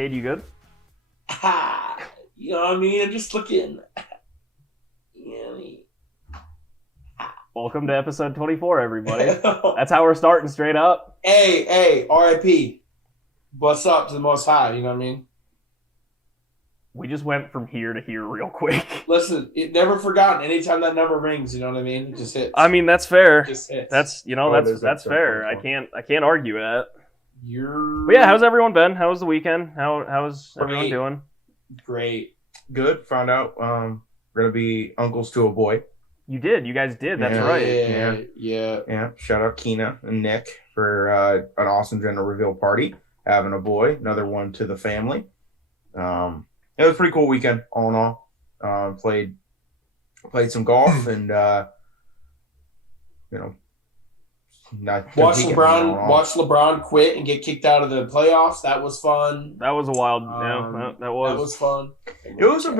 Cade, you good? You know what I mean? I'm just looking. You know what I mean? Welcome to episode 24, everybody. That's how we're starting, straight up. Hey, RIP. What's up to the Most High? You know what I mean? We just went from here to here real quick. Listen, it never forgotten. Anytime that number rings, you know what I mean? It just hits. I mean, that's fair. It just hits. That's that's fair. I can't argue that. But yeah, how's everyone been? How was the weekend? How's everyone doing? Great. Good. Found out we're gonna be uncles to a boy. You guys did. That's Yeah. right. Yeah. Shout out Keena and Nick for an awesome gender reveal party. Having a boy, another one to the family. It was a pretty cool weekend, all in all. Played some golf and Watch LeBron quit and get kicked out of the playoffs. That was fun. That was a wild. That was. That was fun. It was a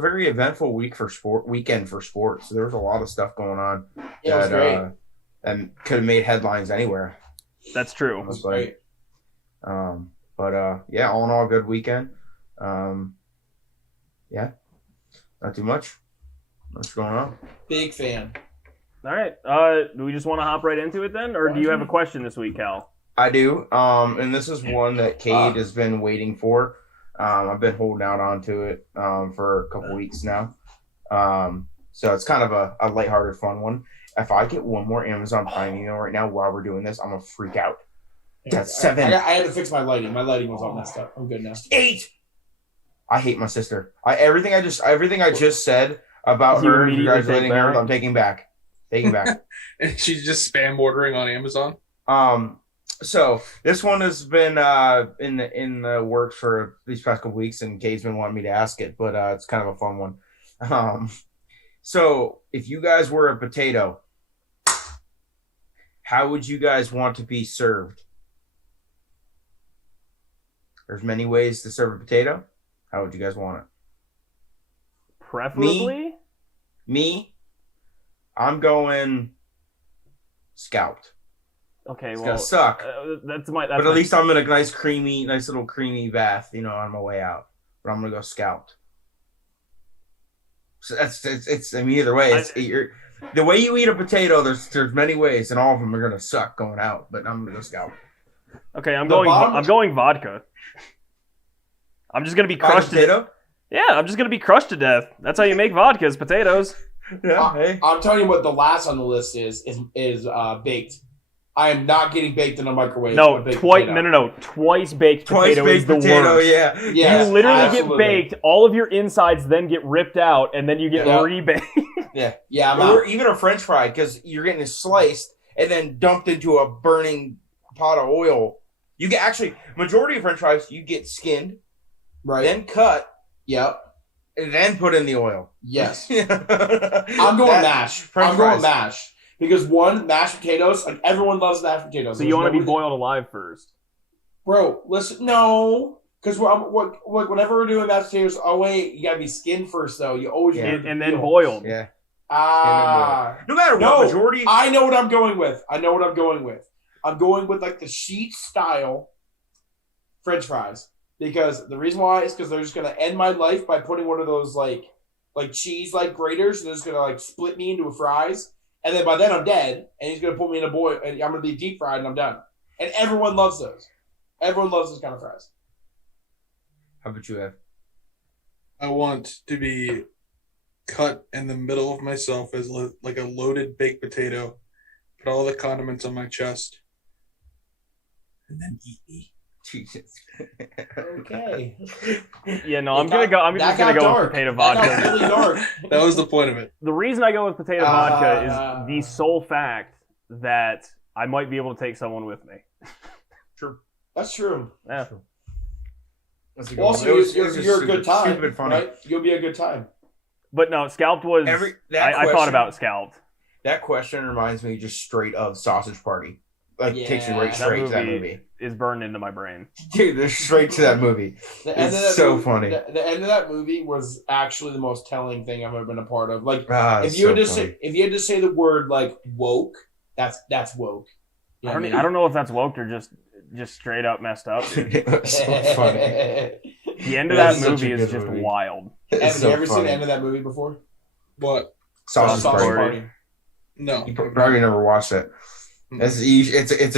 very eventful weekend for sports. There was a lot of stuff going on. It was great. And could have made headlines anywhere. That's true. It was great. All in all, good weekend. Not too much. What's going on? Big fan. All right. Do we just want to hop right into it then, or do you have a question this week, Cal? I do. And this is one that Cade has been waiting for. I've been holding out onto it for a couple weeks now. So it's kind of a lighthearted, fun one. If I get one more Amazon Prime email right now while we're doing this, I'm gonna freak out. That's 7. I had to fix my lighting. My lighting was all messed up. I'm good now. 8. I hate my sister. Everything I just said about her and congratulating her, I'm taking back. And she's just spam ordering on Amazon. So this one has been in the works for these past couple weeks, and Cade's been wanting me to ask it, but it's kind of a fun one. So if you guys were a potato, how would you guys want to be served? There's many ways to serve a potato. How would you guys want it? Preferably? Me? I'm going scalped. Okay, it's gonna suck. But at least I'm in a nice little creamy bath, on my way out. But I'm gonna go scalped. So it's. I mean, either way, the way you eat a potato. There's many ways, and all of them are gonna suck going out. But I'm gonna go scalped. Okay, I'm going vodka. I'm just gonna be crushed to death. Yeah, I'm just gonna be crushed to death. That's how you make vodka, is potatoes. Yeah, hey. I'm telling you what the last on the list is baked. I am not getting baked in a microwave. No, twice baked potato is the worst. Yeah. Yes, you literally absolutely. get baked, all of your insides then get ripped out, and then you get rebaked. Yeah. Or even a French fry, because you're getting it sliced and then dumped into a burning pot of oil. You get majority of French fries you get skinned, right? Then cut, yep, and then put in the oil. Yes. I'm going mash. I'm going mash. Because mashed potatoes, like everyone loves mashed potatoes. So you want to be boiled alive first. Bro, listen, no. Because whenever we're doing mashed potatoes, you gotta be skinned first though. You always and then boiled. Yeah. No matter what, majority. I know what I'm going with. I'm going with like the sheet style French fries. Because the reason why is because they're just gonna end my life by putting one of those like cheese graters, and they're just gonna split me into fries, and then by then I'm dead, and he's gonna put me in a boil, and I'm gonna be deep fried, and I'm done. And everyone loves those. Everyone loves those kind of fries. How about you, Ev? I want to be cut in the middle of myself as like a loaded baked potato, put all the condiments on my chest, and then eat me. Jesus. Okay. Yeah, no, I'm just gonna go with potato vodka. That got really dark. That was the point of it. The reason I go with potato vodka is the sole fact that I might be able to take someone with me. True. That's true. Yeah. That's also, you're a good time, stupid funny. Right? You'll be a good time. But no, scalped was. I thought about scalped. That question reminds me just straight of Sausage Party. Takes you right straight to that movie. Is burned into my brain. Dude, they're straight to that movie. It's so funny. The end of that movie was actually the most telling thing I've ever been a part of. If you had to say the word woke, that's woke. I don't know if that's woke or just just straight up messed up, dude. It was so funny. The end of that Such a movie is good just movie. wild. Have you ever seen the end of that movie before? What? Sausage Sausage Party. Party. No. You probably never watched it. It's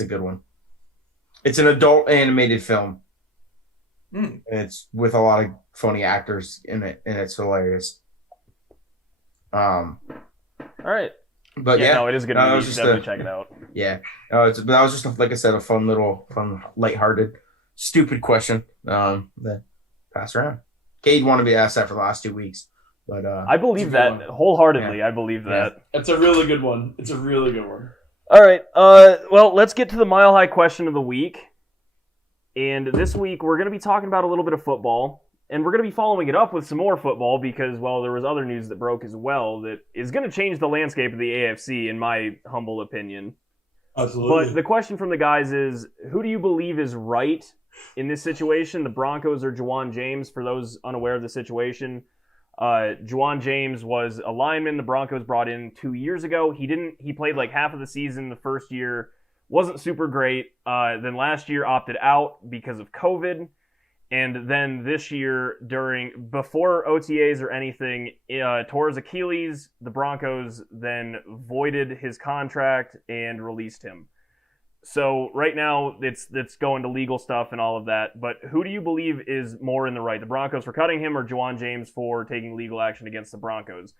a good one. It's an adult animated film. Mm. And it's with a lot of funny actors in it, and it's hilarious. All right. But yeah, no, it is a good it movie. was You just should definitely check it out. Yeah, but that was just like I said, a fun, lighthearted, stupid question that passed around. Cade wanted me to ask that for the last 2 weeks, but I believe it's a good that one. wholeheartedly. Yeah. I believe that. It's a really good one. It's a really good one. All right. Well, let's get to the mile high question of the week. And this week we're going to be talking about a little bit of football, and we're going to be following it up with some more football because, well, there was other news that broke as well that is going to change the landscape of the AFC, in my humble opinion. Absolutely. But the question from the guys is, who do you believe is right in this situation? The Broncos or Juwan James? For those unaware of the situation, Juwan James was a lineman the Broncos brought in 2 years ago. He played like half of the season the first year. Wasn't super great. Then last year opted out because of COVID. And then this year, before OTAs or anything, tore his Achilles. The Broncos then voided his contract and released him. So right now, it's going to legal stuff and all of that. But who do you believe is more in the right? The Broncos for cutting him or Juwan James for taking legal action against the Broncos?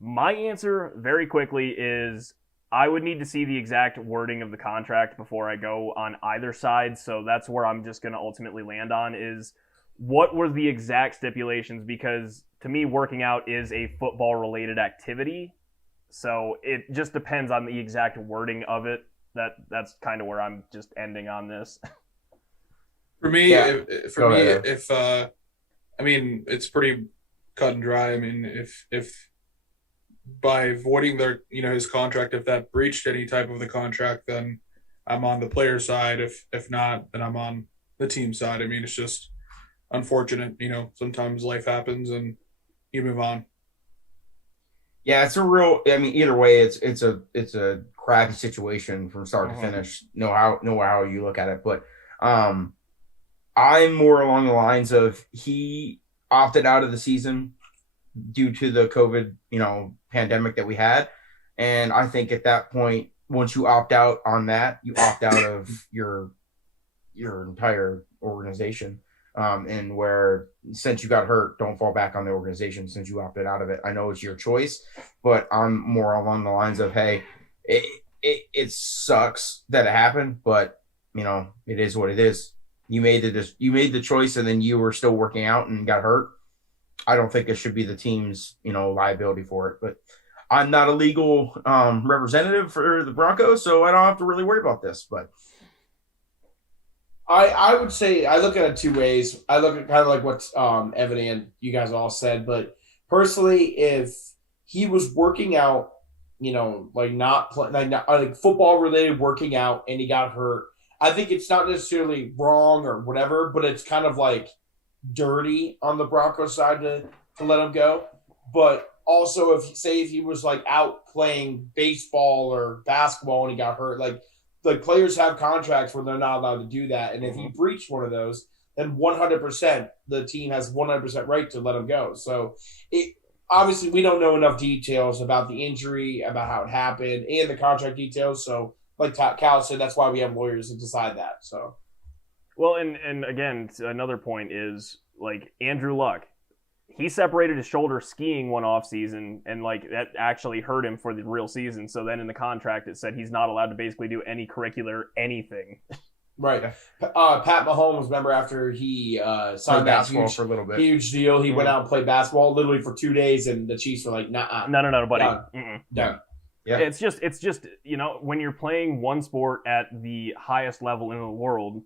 My answer, very quickly, is I would need to see the exact wording of the contract before I go on either side. So that's where I'm just going to ultimately land on is what were the exact stipulations? Because to me, working out is a football-related activity. So it just depends on the exact wording of it. That's kind of where I'm just ending on this. For me, Yeah. I mean, it's pretty cut and dry. I mean, if by voiding his contract, if that breached any type of the contract, then I'm on the player side. If not, then I'm on the team side. I mean, it's just unfortunate. Sometimes life happens and you move on. yeah, it's a real. I mean, either way, it's a crappy situation from start to finish. No how you look at it, but I'm more along the lines of he opted out of the season due to the COVID, pandemic that we had. And I think at that point, once you opt out on that, you opt out of your entire organization. And where since you got hurt, don't fall back on the organization since you opted out of it. I know it's your choice, but I'm more along the lines of, hey, it sucks that it happened, but it is what it is. You made the choice, and then you were still working out and got hurt. I don't think it should be the team's, liability for it. But I'm not a legal representative for the Broncos, so I don't have to really worry about this. But I would say I look at it two ways. I look at kind of like what Evan and you guys all said, but personally, if he was working out, like football related working out, and he got hurt, I think it's not necessarily wrong or whatever, but it's kind of like dirty on the Broncos side to let him go. But also, if he was like out playing baseball or basketball and he got hurt, like players have contracts where they're not allowed to do that, and if he breached one of those, then 100% the team has 100% right to let him go. So obviously we don't know enough details about the injury, about how it happened, and the contract details. So like Cal said, that's why we have lawyers to decide that. So. Well, and again, another point is, like, Andrew Luck. He separated his shoulder skiing one off season, and like that actually hurt him for the real season. So then in the contract it said he's not allowed to basically do any curricular anything. Right. Pat Mahomes, remember after he signed that for a little bit. huge deal, he went out and played basketball literally for 2 days, and the Chiefs were like, nah. No, buddy. Done. Yeah. It's just when you're playing one sport at the highest level in the world,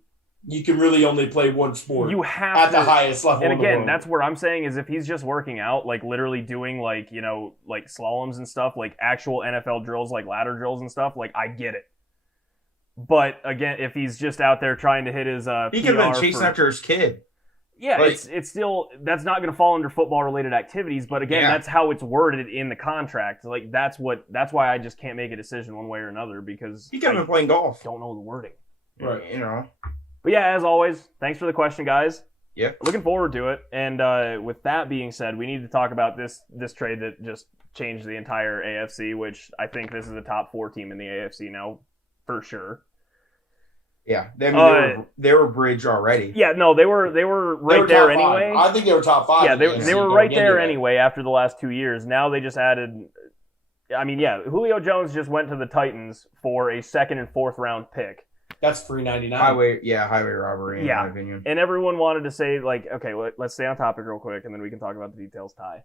you can really only play one sport. You have at the highest level. And in the again, world. that's where I'm saying is if he's just working out, like literally doing like slaloms and stuff, like actual NFL drills, like ladder drills and stuff, like I get it. But again, if he's just out there trying to hit his he could have been chasing after his kid. Yeah, it's still, that's not going to fall under football related activities. But again, that's how it's worded in the contract. Like that's why I just can't make a decision one way or another because he could have been playing golf. Don't know the wording. Right. You know. But yeah, as always, thanks for the question, guys. Yeah. Looking forward to it. And with that being said, we need to talk about this trade that just changed the entire AFC, which I think this is a top 4 team in the AFC now, for sure. Yeah, they were bridge already. Yeah, no, they were right there anyway. I think they were top 5. Yeah, they were right there anyway after the last 2 years. Now they just added. I mean, yeah, Julio Jones just went to the Titans for a 2nd and 4th round pick. That's $399. Highway robbery, in my opinion. And everyone wanted to say, like, okay, let's stay on topic real quick, and then we can talk about the details, Ty.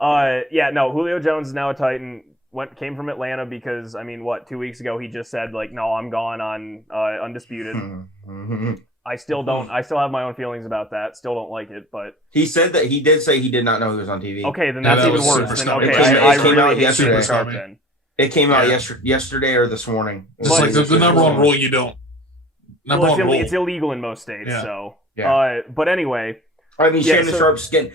Julio Jones is now a Titan. Came from Atlanta because, 2 weeks ago he just said, like, no, I'm gone on Undisputed. I still have my own feelings about that. Still don't like it, but he said that he did say he did not know he was on TV. Okay, then that's even worse. Then, okay, it came out yesterday. It came out yesterday or this morning. It's like the number one rule you don't. It's illegal in most states. Yeah. So, yeah. But anyway, Shannon Sharp's getting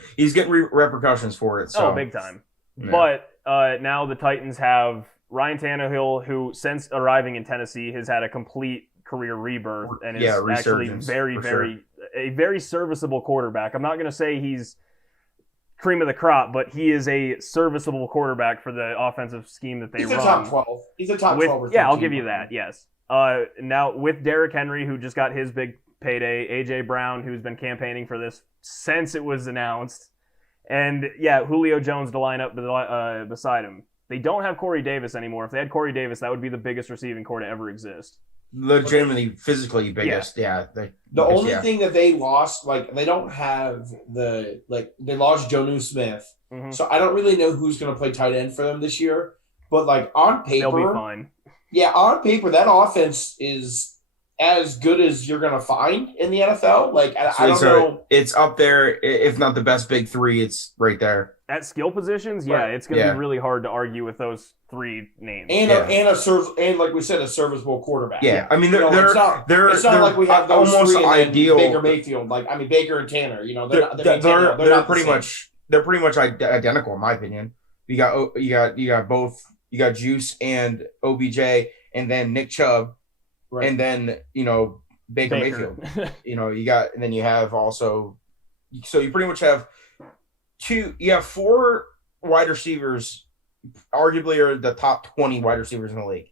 repercussions for it. So. Oh, big time. Yeah. But now the Titans have Ryan Tannehill, who since arriving in Tennessee has had a complete career rebirth and is actually a very serviceable quarterback. I'm not going to say he's cream of the crop, but he is a serviceable quarterback for the offensive scheme that they run. He's a top 12. He's a top 12. Yeah, I'll give you that, yes. Now, with Derrick Henry, who just got his big payday, A.J. Brown, who's been campaigning for this since it was announced, and, Julio Jones to line up beside him. They don't have Corey Davis anymore. If they had Corey Davis, that would be the biggest receiving core to ever exist. Legitimately, physically biggest, The only thing that they lost, they don't have they lost Jonnu Smith. Mm-hmm. So I don't really know who's going to play tight end for them this year. But, on paper... They'll be fine. Yeah, on paper, that offense is as good as you're going to find in the NFL. I don't know. It's up there. If not the best big 3, it's right there. At skill positions, it's going to be really hard to argue with those 3 names. And like we said, a serviceable quarterback. Yeah, I mean, it's not like we have those almost 3 and ideal. Baker Mayfield, Baker and Tanner. They're pretty much identical in my opinion. You got both. You got Juice and OBJ, and then Nick Chubb, right. And then Baker Mayfield. And then you have also. So you pretty much have 4 wide receivers, arguably are the top 20 wide receivers in the league.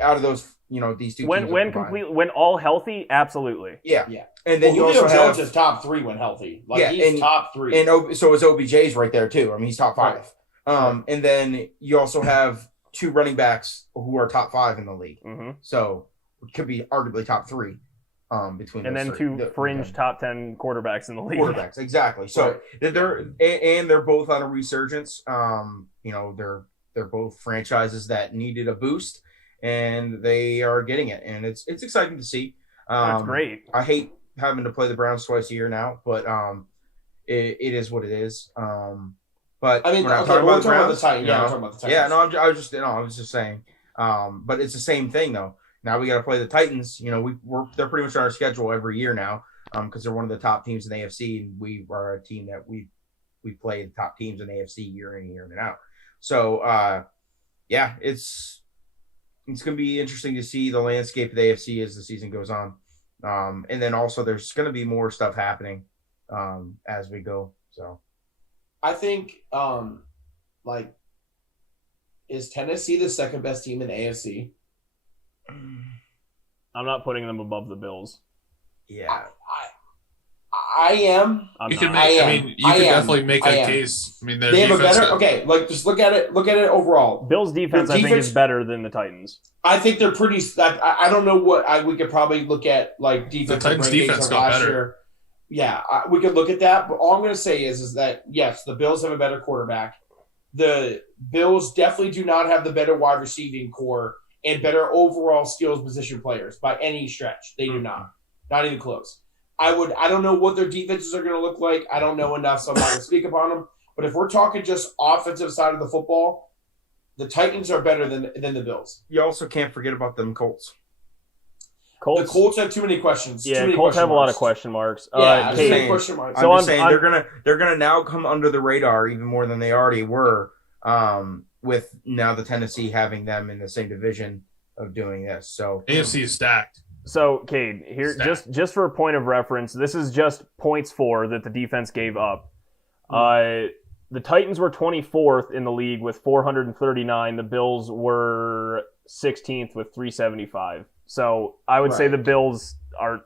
Out of those, these 2 teams when all healthy, absolutely. Yeah. And then you Julio also Jones have is top 3 when healthy. He's top 3. And so is OBJ's right there too. I mean, he's top 5. Right. And then you also have 2 running backs who are top 5 in the league. Mm-hmm. So it could be arguably top 3 between. And then 2 fringe top 10 quarterbacks in the league. Quarterbacks, exactly. So they're both on a resurgence. They're both franchises that needed a boost, and they are getting it, and it's exciting to see. That's great. I hate having to play the Browns twice a year now, but it is what it is. But we're talking about the Titans. Yeah, we're talking about the Titans. Yeah, I was just saying. But it's the same thing though. Now we got to play the Titans. They're pretty much on our schedule every year now, because they're one of the top teams in the AFC, and we are a team that we play the top teams in the AFC year in and year out. So it's going to be interesting to see the landscape of the AFC as the season goes on, and then also there's going to be more stuff happening as we go. So. I think, is Tennessee the second best team in the AFC? I'm not putting them above the Bills. Yeah. I am. You can definitely make that case. I mean, they have a better. Just look at it overall. Bills' defense, I think, is better than the Titans. I think they're pretty. I don't know what we could probably look at defense. The Titans' defense got better. Year. Yeah, we could look at that, but all I'm going to say is that, yes, the Bills have a better quarterback. The Bills definitely do not have the better wide receiving core and better overall skills position players by any stretch. They do not. Not even close. I don't know what their defenses are going to look like. I don't know enough, so I'm not going to speak upon them. But if we're talking just offensive side of the football, the Titans are better than the Bills. You also can't forget about them Colts. The Colts have too many questions. Yeah, Colts have a lot of question marks. Yeah, too many question marks. I'm just saying they're gonna now come under the radar even more than they already were. With now the Tennessee having them in the same division of doing this. So AFC is stacked. So, Cade, here just for a point of reference, this is just points for that the defense gave up. The Titans were 24th in the league with 439. The Bills were 16th with 375. So I would say the Bills are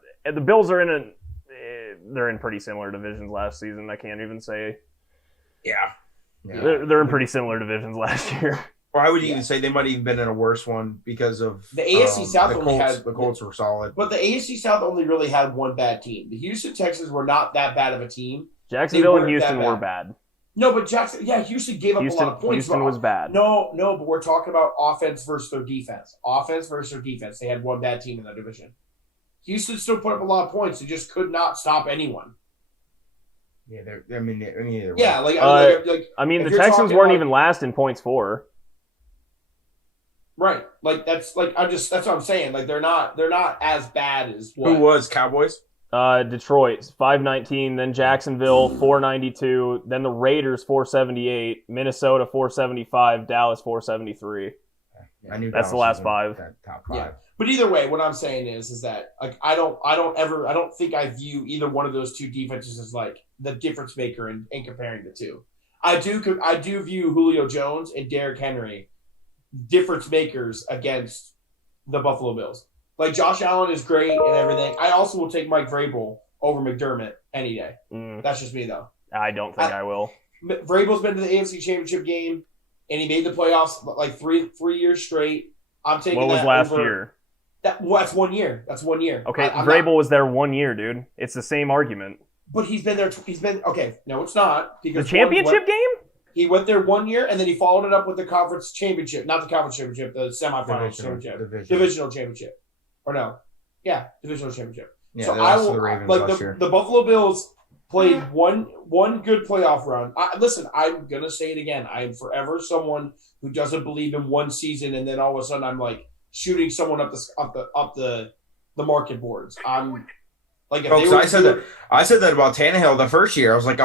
they're in pretty similar divisions last season. I can't even say. Yeah. They're in pretty similar divisions last year. Or I would even say they might have even been in a worse one because of the AFC South the Colts were solid. But the AFC South only really had one bad team. The Houston Texans were not that bad of a team. Jacksonville and Houston were bad. No, but Houston gave up a lot of points. Houston was bad. No, but we're talking about offense versus their defense. Offense versus their defense. They had one bad team in that division. Houston still put up a lot of points. They just could not stop anyone. Yeah, the Texans weren't even last in points for. Right, that's what I'm saying. Like they're not as bad as what? Who was Cowboys? Detroit 519, then Jacksonville 492, then the Raiders 478, Minnesota 475, Dallas 473. I knew that's Dallas the last five. Top five. Yeah. But either way, what I'm saying is that like I don't think I view either one of those two defenses as like the difference maker in comparing the two. I do view Julio Jones and Derrick Henry difference makers against the Buffalo Bills. Like Josh Allen is great and everything. I also will take Mike Vrabel over McDermott any day. That's just me though. I don't think I will. Vrabel's been to the AFC Championship game and he made the playoffs like three years straight. I'm taking that. What was last year? That's 1 year. That's 1 year. Okay, Vrabel was there 1 year, dude. It's the same argument. But he's been there. Okay. No, it's not. Because the championship game? He went there 1 year, and then he followed it up with the conference championship. Not the conference championship, the semifinals championship. Divisional championship. Or no. Yeah, divisional championship. Yeah, so I will, the Ravens like last year. The Buffalo Bills played one good playoff run. Listen, I'm going to say it again. I am forever someone who doesn't believe in one season, and then all of a sudden I'm like shooting someone up the market boards. I'm like, I said that about Tannehill the first year. I was like,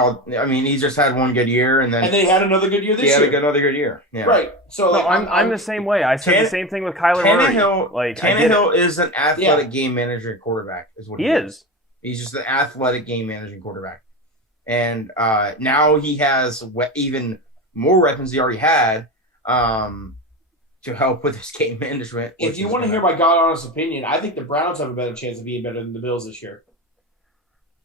he just had one good year, and then he had another good year this year. He had another good year. Yeah. Right. So no, I'm the same way. I said the same thing with Kyler Murray. Tannehill is an athletic game managing quarterback. Is what he is. He's just an athletic game managing quarterback, and now he has even more weapons he already had. To help with his game management. If you want to hear my God honest opinion, I think the Browns have a better chance of being better than the Bills this year.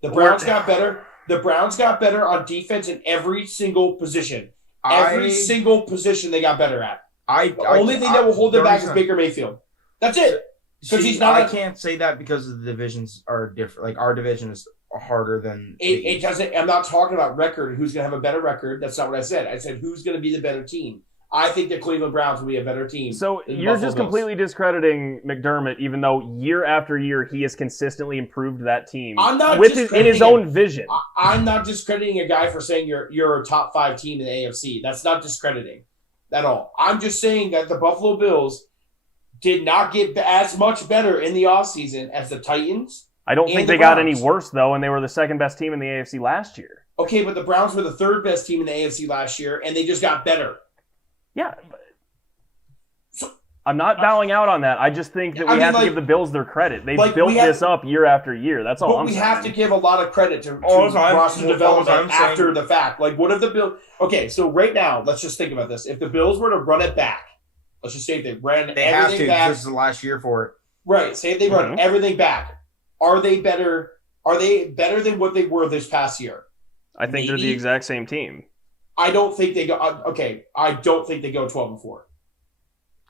The Browns got better. The Browns got better on defense in every single position. Every single position they got better at. The only thing that will hold them back is Baker Mayfield. That's it. Because he's not. I can't say that because the divisions are different. Like our division is harder than it doesn't. I'm not talking about record. Who's going to have a better record? That's not what I said. I said who's going to be the better team. I think the Cleveland Browns will be a better team. So you're just completely discrediting McDermott, even though year after year he has consistently improved that team. I'm not in his own vision. I'm not discrediting a guy for saying you're a top 5 team in the AFC. That's not discrediting at all. I'm just saying that the Buffalo Bills did not get as much better in the offseason as the Titans. I don't think they got any worse though, and they were the second best team in the AFC last year. Okay, but the Browns were the third best team in the AFC last year, and they just got better. Yeah. So, I'm not bowing out on that. I just think that we have to give the Bills their credit. They built this up year after year. That's all I'm saying. But we have to give a lot of credit to roster development after the fact. Like, what if the Bills... Okay, so right now, let's just think about this. If the Bills were to run it back, let's just say if they ran everything back... They have to. This is the last year for it. Right. Say if they run everything back. Are they better than what they were this past year? I think they're the exact same team. I don't think they go. I don't think they go 12-4.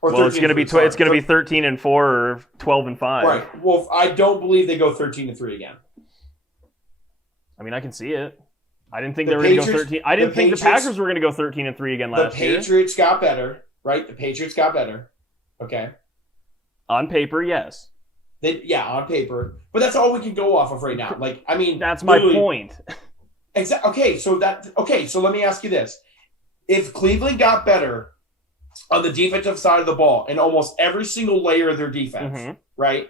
Well, it's going to be 13-4 or 12-5. Right. Well, I don't believe they go 13-3 again. I mean, I can see it. I didn't think they were going to go 13. I didn't think the Packers were going to go 13-3 again last year. The Patriots got better, right? The Patriots got better. Okay. On paper, yes. On paper, but that's all we can go off of right now. Like, I mean, that's my point. Exactly. Okay, so let me ask you this: if Cleveland got better on the defensive side of the ball in almost every single layer of their defense, right,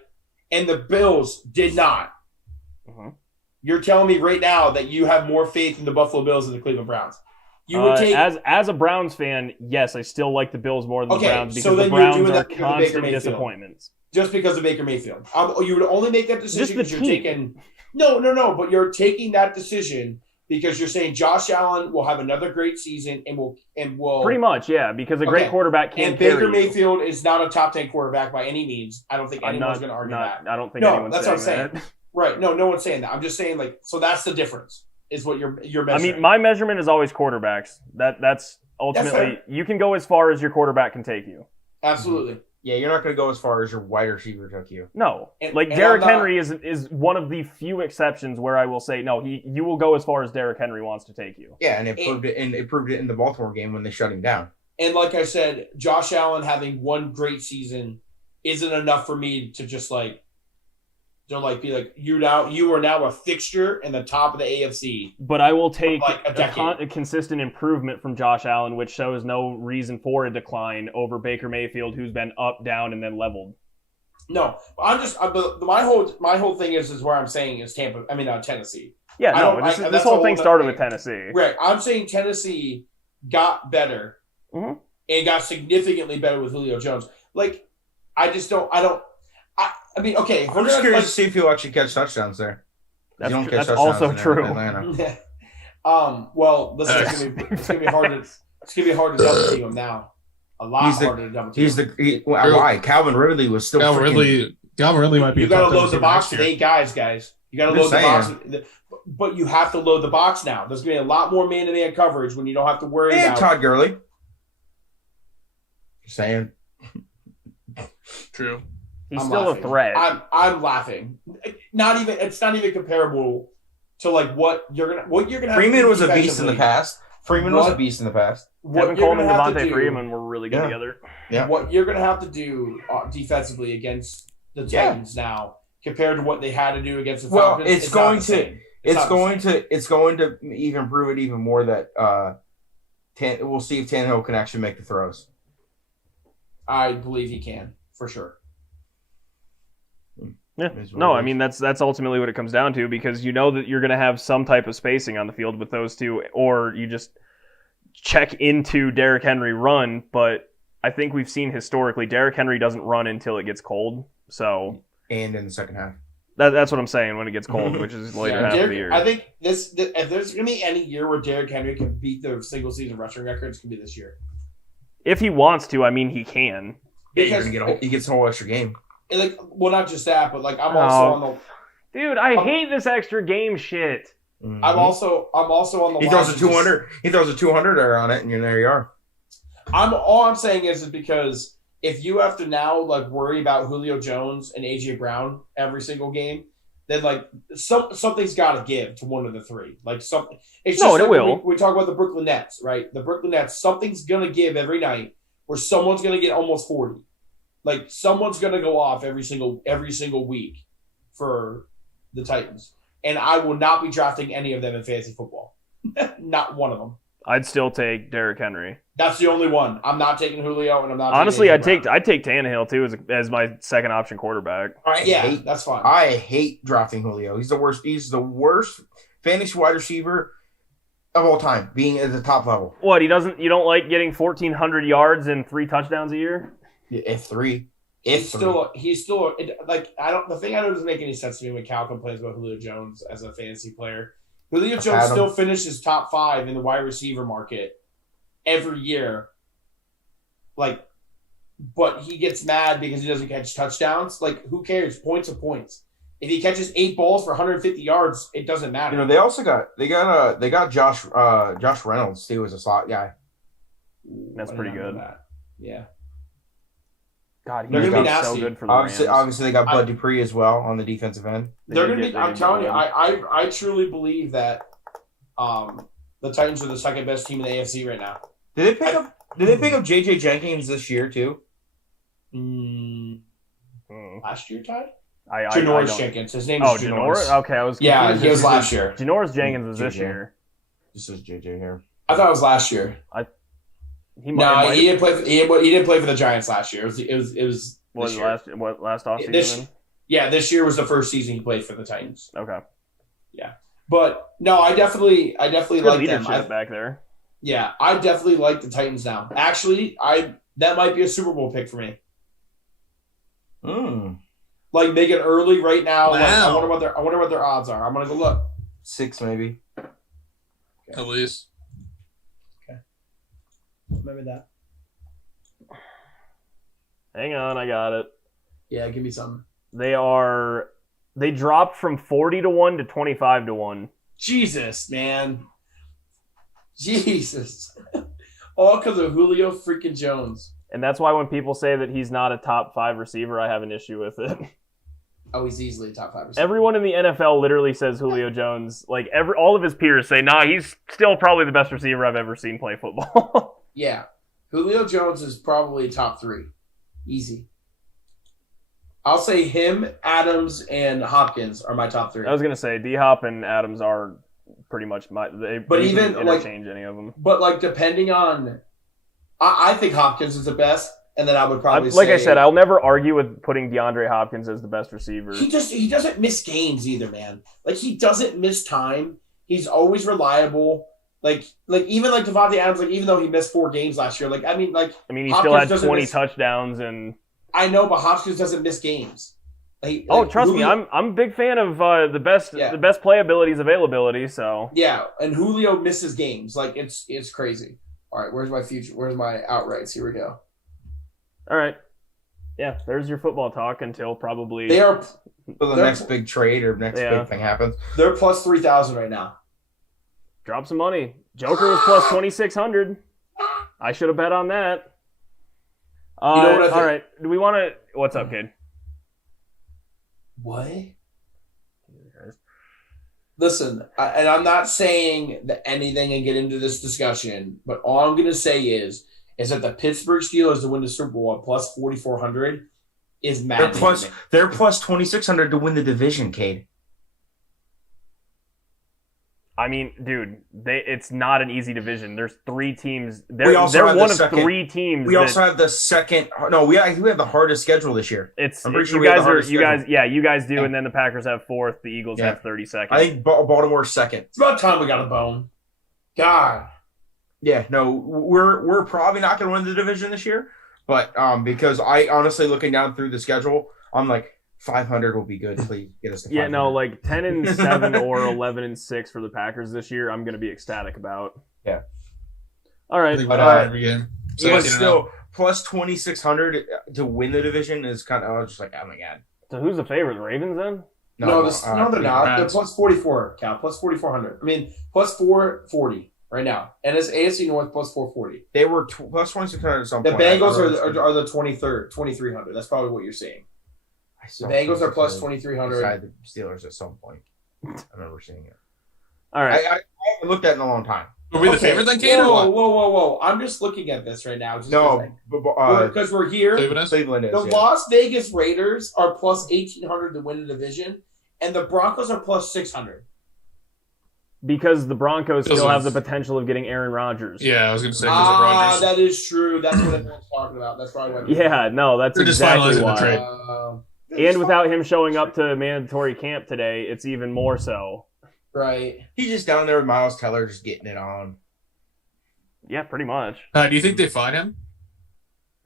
and the Bills did not, you're telling me right now that you have more faith in the Buffalo Bills than the Cleveland Browns? You would take as a Browns fan, yes, I still like the Bills more than the Browns because the you're Browns doing are that because of Baker constant Mayfield. disappointments. Just because of Baker Mayfield. You would only make that decision Just the because you're team. taking no, but you're taking that decision because you're saying Josh Allen will have another great season and will Pretty much, yeah, because a great quarterback can't and Baker carry you. Mayfield is not a top 10 quarterback by any means. I don't think anyone's going to argue that. I don't think No, anyone's that's what I'm saying. that. Right. No one's saying that. I'm just saying so that's the difference is what you're measuring. I mean, my measurement is always quarterbacks. That's ultimately you can go as far as your quarterback can take you. Absolutely. Yeah, you're not going to go as far as your wide receiver took you. No, And Derrick Henry is one of the few exceptions where I will say no. You will go as far as Derrick Henry wants to take you. Yeah, and it proved it in the Baltimore game when they shut him down. And like I said, Josh Allen having one great season isn't enough for me to just be like you are now a fixture in the top of the AFC. But I will take a consistent improvement from Josh Allen, which shows no reason for a decline over Baker Mayfield, who's been up, down, and then leveled. No, my whole thing is where I'm saying is Tennessee. Yeah, no, this whole thing started with Tennessee. Right, I'm saying Tennessee got better and got significantly better with Julio Jones. I mean, okay. I'm just curious to see if you'll actually catch touchdowns there. That's also true. Well, listen, it's gonna be hard to double team him now. A lot harder to double team. Why? Calvin Ridley was still. Calvin Ridley might be. You got to load the box with 8 guys. You got to load the box, but you have to load the box now. There's gonna be a lot more man-to-man coverage when you don't have to worry about Todd Gurley. Just saying. True. He's still a threat. I'm laughing. It's not even comparable to what you're gonna have. Freeman was a beast in the past. Tevin Coleman and Devontae Freeman were really good together. Yeah. What you're gonna have to do defensively against the Titans now, compared to what they had to do against the Falcons, it's going to even prove it even more that we'll see if Tannehill can actually make the throws. I believe he can for sure. Yeah. No, I mean that's ultimately what it comes down to because you know that you're going to have some type of spacing on the field with those two, or you just check into Derrick Henry run. But I think we've seen historically Derrick Henry doesn't run until it gets cold. So and in the second half, that's what I'm saying when it gets cold, which is later half of the year. I think if there's going to be any year where Derrick Henry can beat the single season rushing record, it's going to be this year. If he wants to, I mean he can. Because he gets a whole extra game. Not just that, but I'm also on the. Dude, I hate this extra game shit. Mm-hmm. I'm also on the. He throws a 200. He throws a 200 on it, and there you are. All I'm saying is because if you have to now worry about Julio Jones and AJ Brown every single game, then something's got to give to one of the three. Something. It's just it will. We talk about the Brooklyn Nets, right? The Brooklyn Nets. Something's gonna give every night where someone's gonna get almost 40. Someone's gonna go off every single week for the Titans, and I will not be drafting any of them in fantasy football. Not one of them. I'd still take Derrick Henry. That's the only one. I'm not taking Julio, and I'm not. Honestly, I'd take Tannehill too as my second option quarterback. That's fine. I hate drafting Julio. He's the worst. He's the worst fantasy wide receiver of all time, being at the top level. What you don't like getting 1,400 yards and 3 touchdowns a year? He's still the thing I know doesn't make any sense to me when Cal complains about Julio Jones as a fantasy player. Julio Jones still finishes top 5 in the wide receiver market every year. But he gets mad because he doesn't catch touchdowns. Who cares? Points are points. If he catches 8 balls for 150 yards, it doesn't matter. They also got Josh Reynolds too as a slot guy. That's pretty good. Yeah. God, he's going to be so good for the Rams. Obviously, they got Bud Dupree as well on the defensive end. They're going to be. I'm telling you, I truly believe that the Titans are the second best team in the AFC right now. Did they pick up J.J. Jenkins this year too? Last year, Ty? Janoris Jenkins. His name is Janoris. Okay, I was. Yeah, he was last year. Janoris Jenkins was this year. This is J.J. here. I thought it was last year. He didn't play. He didn't play for the Giants last year. It was last offseason? Yeah, this year was the first season he played for the Titans. Okay. Yeah, but no, I definitely like them. Leadership back there. Yeah, I definitely like the Titans now. Actually, that might be a Super Bowl pick for me. Like make it early right now. Wow. Like, I wonder what their odds are. I'm gonna go look. 6 maybe. At least. Remember that? Hang on, I got it. Yeah, give me some. They dropped from 40-1 to 25-1. Jesus, man. Jesus. All because of Julio freaking Jones. And that's why when people say that he's not a top 5 receiver, I have an issue with it. Oh, he's easily a top 5 receiver. Everyone in the NFL literally says Julio Jones. Like all of his peers say, nah, he's still probably the best receiver I've ever seen play football. Yeah. Julio Jones is probably top 3. Easy. I'll say him, Adams, and Hopkins are my top 3. I was gonna say D-Hop and Adams are pretty much But you even, can interchange any of them. But like depending on, I think Hopkins is the best, and then I would probably Like say, I said, I'll never argue with putting DeAndre Hopkins as the best receiver. he doesn't miss games either, man. Like he doesn't miss time. He's always reliable. Like even like Devontae Adams, like even though he missed 4 games last year, he Hopkins still had doesn't 20 miss- touchdowns and. I know, but Hopkins doesn't miss games. Trust me, I'm a big fan of the best playability is availability. So yeah, and Julio misses games. Like it's crazy. All right, where's my future? Where's my outrights? Here we go. all right, yeah, there's your football talk until probably They are. So the next big trade or next big thing happens. They're plus 3,000 right now. drop some money. Joker was plus 2,600. I should have bet on that. You know what I think? All right, do we want to? What's up, kid? What? Listen, and I'm not saying that anything and get into this discussion, but all I'm going to say is that the Pittsburgh Steelers to win the Super Bowl at plus 4,400 is mad. They're plus 2,600 to win the division, Cade. I mean, dude, it's not an easy division. There's 3 teams. We They're also have one the of second- 3 teams. We also have the second. No, we have the hardest schedule this year. I'm pretty sure you we have guys the hardest you guys, schedule. yeah, you guys do, and then the Packers have 4th. The Eagles have 32nd. I think Baltimore's second. It's about time we got a bone. God. Yeah, no, we're probably not going to win the division this year, but because I honestly looking down through the schedule, I'm like 500 will be good. Please get us to 500. Yeah, no, like 10-7 or 11-6 for the Packers this year. I'm gonna be ecstatic about. Yeah. All right. I think we win every game. But 17-0. still, plus 2,600 to win the division is kind of, I was just like, oh my god. So who's the favorite? The Ravens then? No, they're not. They're Rams. plus 44, Cal. Plus 4,400. I mean, plus 440 right now. And it's AFC North plus 440. They were plus 2,600 at some The point. Bengals are the 2,300. That's probably what you're seeing. The Bengals are plus 2,300. Beside the Steelers at some point. I remember seeing it. All right. I haven't looked at it in a long time. Are we the favorite then, Kane, or what? Whoa. I'm just looking at this right now. No, Because we're here. Favorite is? Cleveland is. The yeah. Las Vegas Raiders are plus 1,800 to win the division, and the Broncos are plus 600. Because the Broncos Because still have of- the potential of getting Aaron Rodgers. Yeah, I was going to say because of Rodgers. That is true. That's what everyone's talking about. That's probably why. Yeah, no, that's They're just exactly finalizing the why. trade. And without him showing up to mandatory camp today, it's even more so. Right. He's just down there with Miles Teller just getting it on. Yeah, pretty much. Do you think they find him?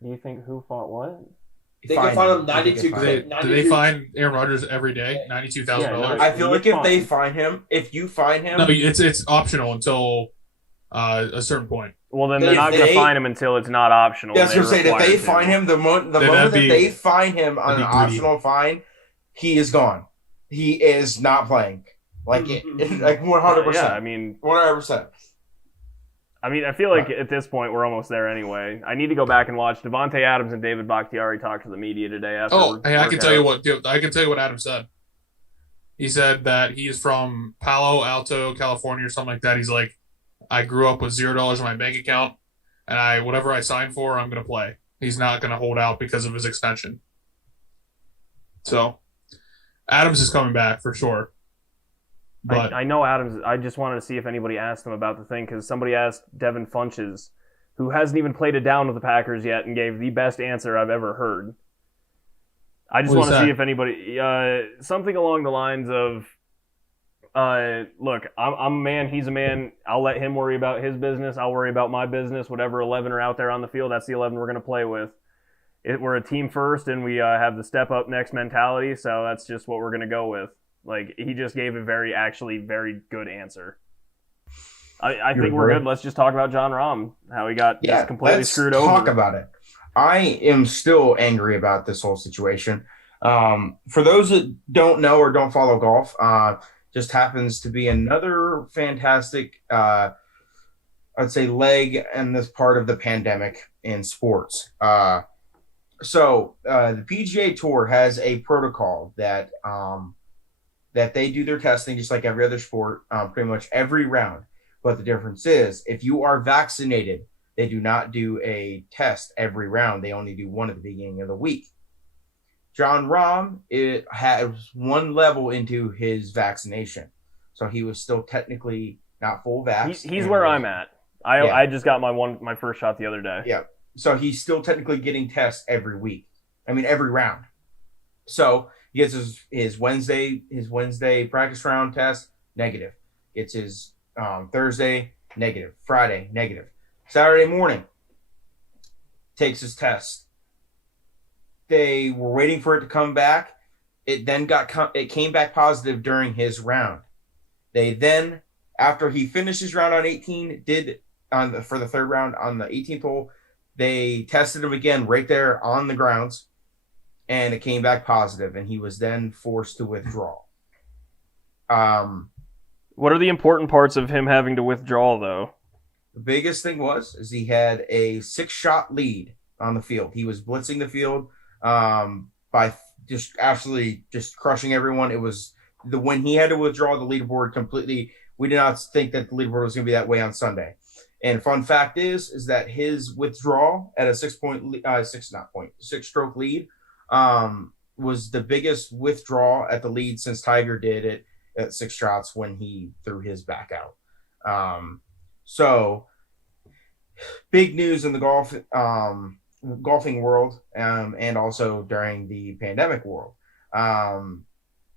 Do you think who fought what? They can find him 92. Do they find Aaron Rodgers every day? $92,000. Yeah, I feel like if Fine. they find him, if you find him, No, it's optional until a certain point. Well, then they're not going to find him until it's not optional. yeah, I was They're gonna say if required they to. find him, the moment that they find him on an that'd be greedy. optional fine, he is gone. He is not playing. Like 100%. Yeah, I mean, 100%. I feel like at this point we're almost there anyway. I need to go back and watch Devontae Adams and David Bakhtiari talk to the media today. After I can tell you what. I can tell you what Adam said. He said that he is from Palo Alto, California, or something like that. He's like, I grew up with $0 in my bank account, and whatever I sign for, I'm gonna play. He's not gonna hold out because of his extension. So, Adams is coming back for sure. But I know Adams. I just wanted to see if anybody asked him about the thing because somebody asked Devin Funches, who hasn't even played it down with the Packers yet, and gave the best answer I've ever heard. I just want to see if anybody something along the lines of Look, I'm a man. He's a man. I'll let him worry about his business. I'll worry about my business. Whatever 11 are out there on the field, that's the 11 we're going to play with. We're a team first, and we have the step up next mentality. So that's just what we're going to go with. Like, he just gave a very good answer. I think we're good. Let's just talk about Jon Rahm, how he got just completely screwed over. Let's talk about it. I am still angry about this whole situation. For those that don't know or don't follow golf, just happens to be another fantastic, I'd say, leg in this part of the pandemic in sports. So the PGA Tour has a protocol that they do their testing just like every other sport, pretty much every round. But the difference is, if you are vaccinated, they do not do a test every round. They only do one at the beginning of the week. Jon Rahm has one level into his vaccination. So he was still technically not full vax. He's where I'm at. I just got my first shot the other day. Yeah. So he's still technically getting tests every week. I mean, every round. So he gets his Wednesday practice round test, negative. Gets his Thursday, negative. Friday, negative. Saturday morning, takes his test. They were waiting for it to come back. It then came back positive during his round. They then, after he finished his round on 18, for the third round on the 18th hole, they tested him again right there on the grounds, and it came back positive, and he was then forced to withdraw. What are the important parts of him having to withdraw, though? The biggest thing is he had a 6-shot lead on the field. He was blitzing the field by just absolutely just crushing everyone. It was when he had to withdraw the leaderboard completely. We did not think that the leaderboard was going to be that way on Sunday. And fun fact is that his withdrawal at a 6-stroke lead was the biggest withdrawal at the lead since Tiger did it at 6 shots when he threw his back out. So big news in the golfing world, and also during the pandemic world,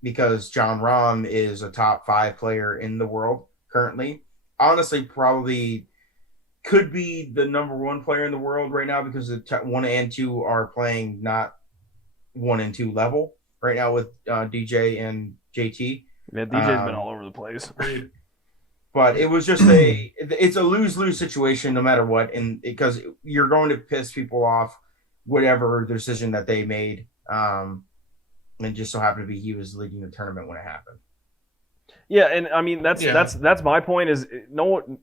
because Jon Rahm is a top 5 player in the world currently. Honestly, probably could be the number 1 player in the world right now, because the 1 and 2 are playing not 1 and 2 level right now with DJ and JT. Yeah, DJ's been all over the place. But it was just it's a lose-lose situation no matter what, and because you're going to piss people off, whatever decision that they made. And it just so happened to be he was leading the tournament when it happened. Yeah, and I mean that's my point. Is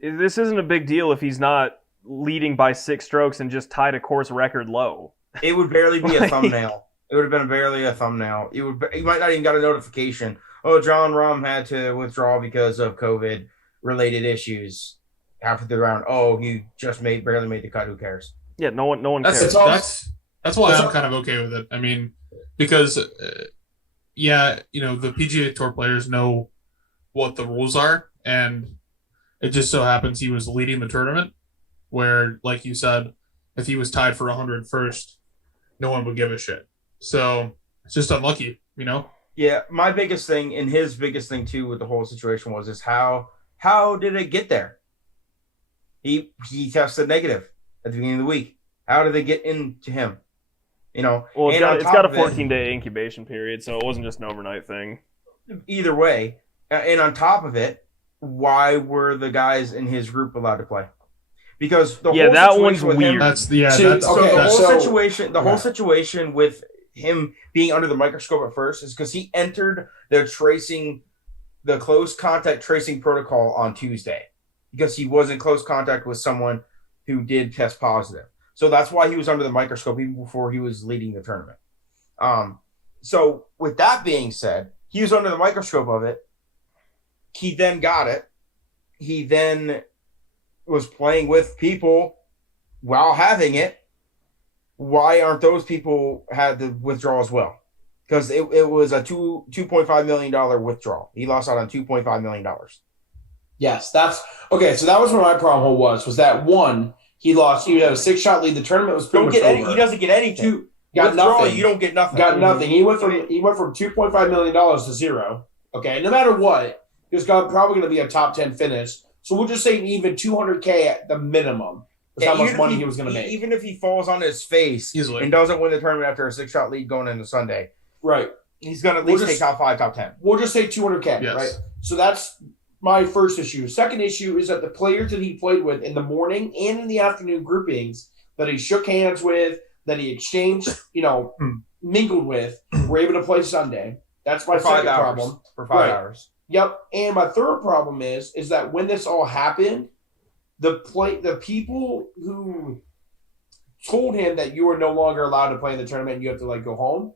this isn't a big deal if he's not leading by 6 strokes and just tied a course record low. It would barely be a thumbnail. It would have been barely a thumbnail. You might not even got a notification. Oh, Jon Rahm had to withdraw because of COVID-related issues after the round. Oh, he just barely made the cut. Who cares? Yeah, no one cares. That's why I'm kind of okay with it. I mean, because the PGA Tour players know what the rules are, and it just so happens he was leading the tournament, where, like you said, if he was tied for 101st, no one would give a shit. So it's just unlucky, Yeah, my biggest thing, and his biggest thing too with the whole situation was how did it get there? He tested negative at the beginning of the week. How did they get into him? Well, it's got a 14-day incubation period, so it wasn't just an overnight thing. Either way, and on top of it, why were the guys in his group allowed to play? Because the whole that situation one's with weird. The whole situation with him being under the microscope at first is because he entered the close contact tracing protocol on Tuesday, because he was in close contact with someone who did test positive. So that's why he was under the microscope even before he was leading the tournament. So with that being said, he was under the microscope of it. He then got it. He then was playing with people while having it. Why aren't those people had the withdrawal as well? Because it was a $2.5 million withdrawal. He lost out on $2.5 million. Yes, that's okay. So that was where my problem was that one, he lost. He had a 6-shot lead. The tournament was pretty much over. He doesn't get anything. Got nothing. You don't get nothing. Got nothing. He went from $2.5 million to 0. Okay, no matter what, It's probably going to be a top 10 finish. So we'll just say even $200K at the minimum is how much money he was going to make. Even if he falls on his face Easily. and doesn't win the tournament after a 6-shot lead going into Sunday, Right. he's going to at least take top 5, top 10. We'll just say $200K, Yes. right? So that's my first issue. Second issue is that the players that he played with in the morning and in the afternoon groupings that he shook hands with, that he exchanged, mingled with, were able to play Sunday. That's my second problem. For 5 hours. Yep. And my third problem is that when this all happened, the people who told him that you are no longer allowed to play in the tournament and you have to go home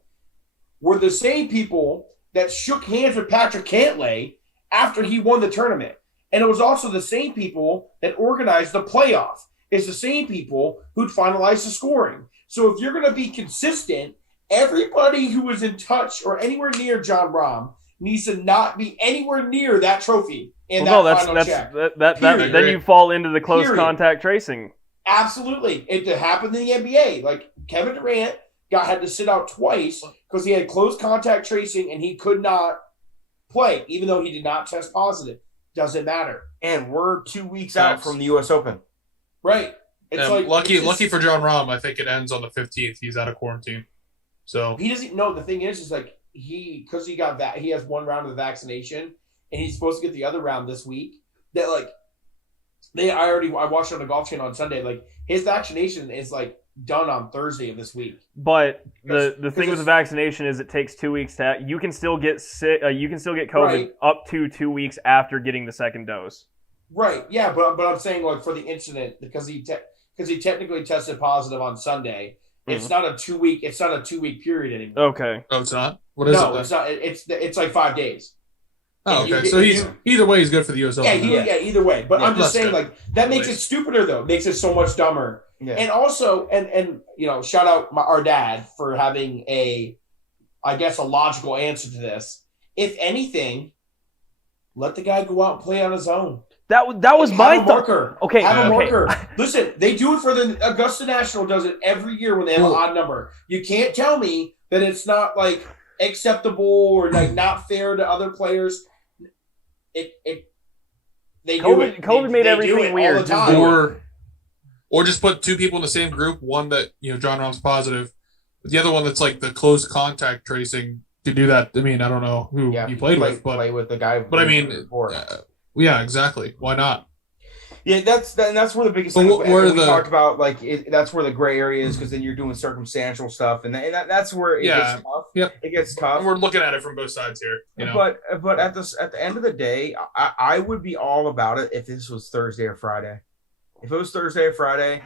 were the same people that shook hands with Patrick Cantlay after he won the tournament. And it was also the same people that organized the playoff. It's the same people who'd finalize the scoring. So if you're going to be consistent, everybody who was in touch or anywhere near Jon Rahm needs to not be anywhere near that trophy in final check. Then you fall into the close contact tracing. Absolutely. It happened in the NBA. Like Kevin Durant had to sit out twice because he had close contact tracing and he could not play, even though he did not test positive. Doesn't matter. And we're 2 weeks out from the U.S. Open. Right. It's lucky for Jon Rahm, I think it ends on the 15th. He's out of quarantine. So he doesn't know. The thing is because he has one round of the vaccination and he's supposed to get the other round this week. That I watched on the Golf Channel on Sunday. His vaccination is done on Thursday of this week. But the thing with the vaccination is it takes 2 weeks you can still get sick. You can still get COVID up to 2 weeks after getting the second dose. Right. Yeah, but I'm saying for the incident because he technically tested positive on Sunday. It's not a 2 week. It's not a 2 week period anymore. Okay. Oh, it's not. What is it? No, it's not. It's 5 days. Oh, okay. So either way, he's good for the U.S. Open. Yeah, either way. But I'm just saying, that makes it stupider though. Makes it so much dumber. Yeah. And also, and shout out our dad for having a logical answer to this. If anything, let the guy go out and play on his own. That was my thought. Okay, have a marker. Listen, they do it for the Augusta National. Does it every year when they have an odd number. You can't tell me that it's not acceptable or not fair to other players. COVID made everything weird. Or just put two people in the same group. One that Jon Rahm's positive, but the other one that's the close contact tracing to do that. I mean, I don't know who you played with, but play with the guy. But I mean, yeah, exactly. Why not? Yeah, that's where the biggest thing we talked about. That's where the gray area is because then you're doing circumstantial stuff, and that's where it gets tough. Yep. It gets tough. And we're looking at it from both sides here. But at the end of the day, I would be all about it if this was Thursday or Friday. If it was Thursday or Friday,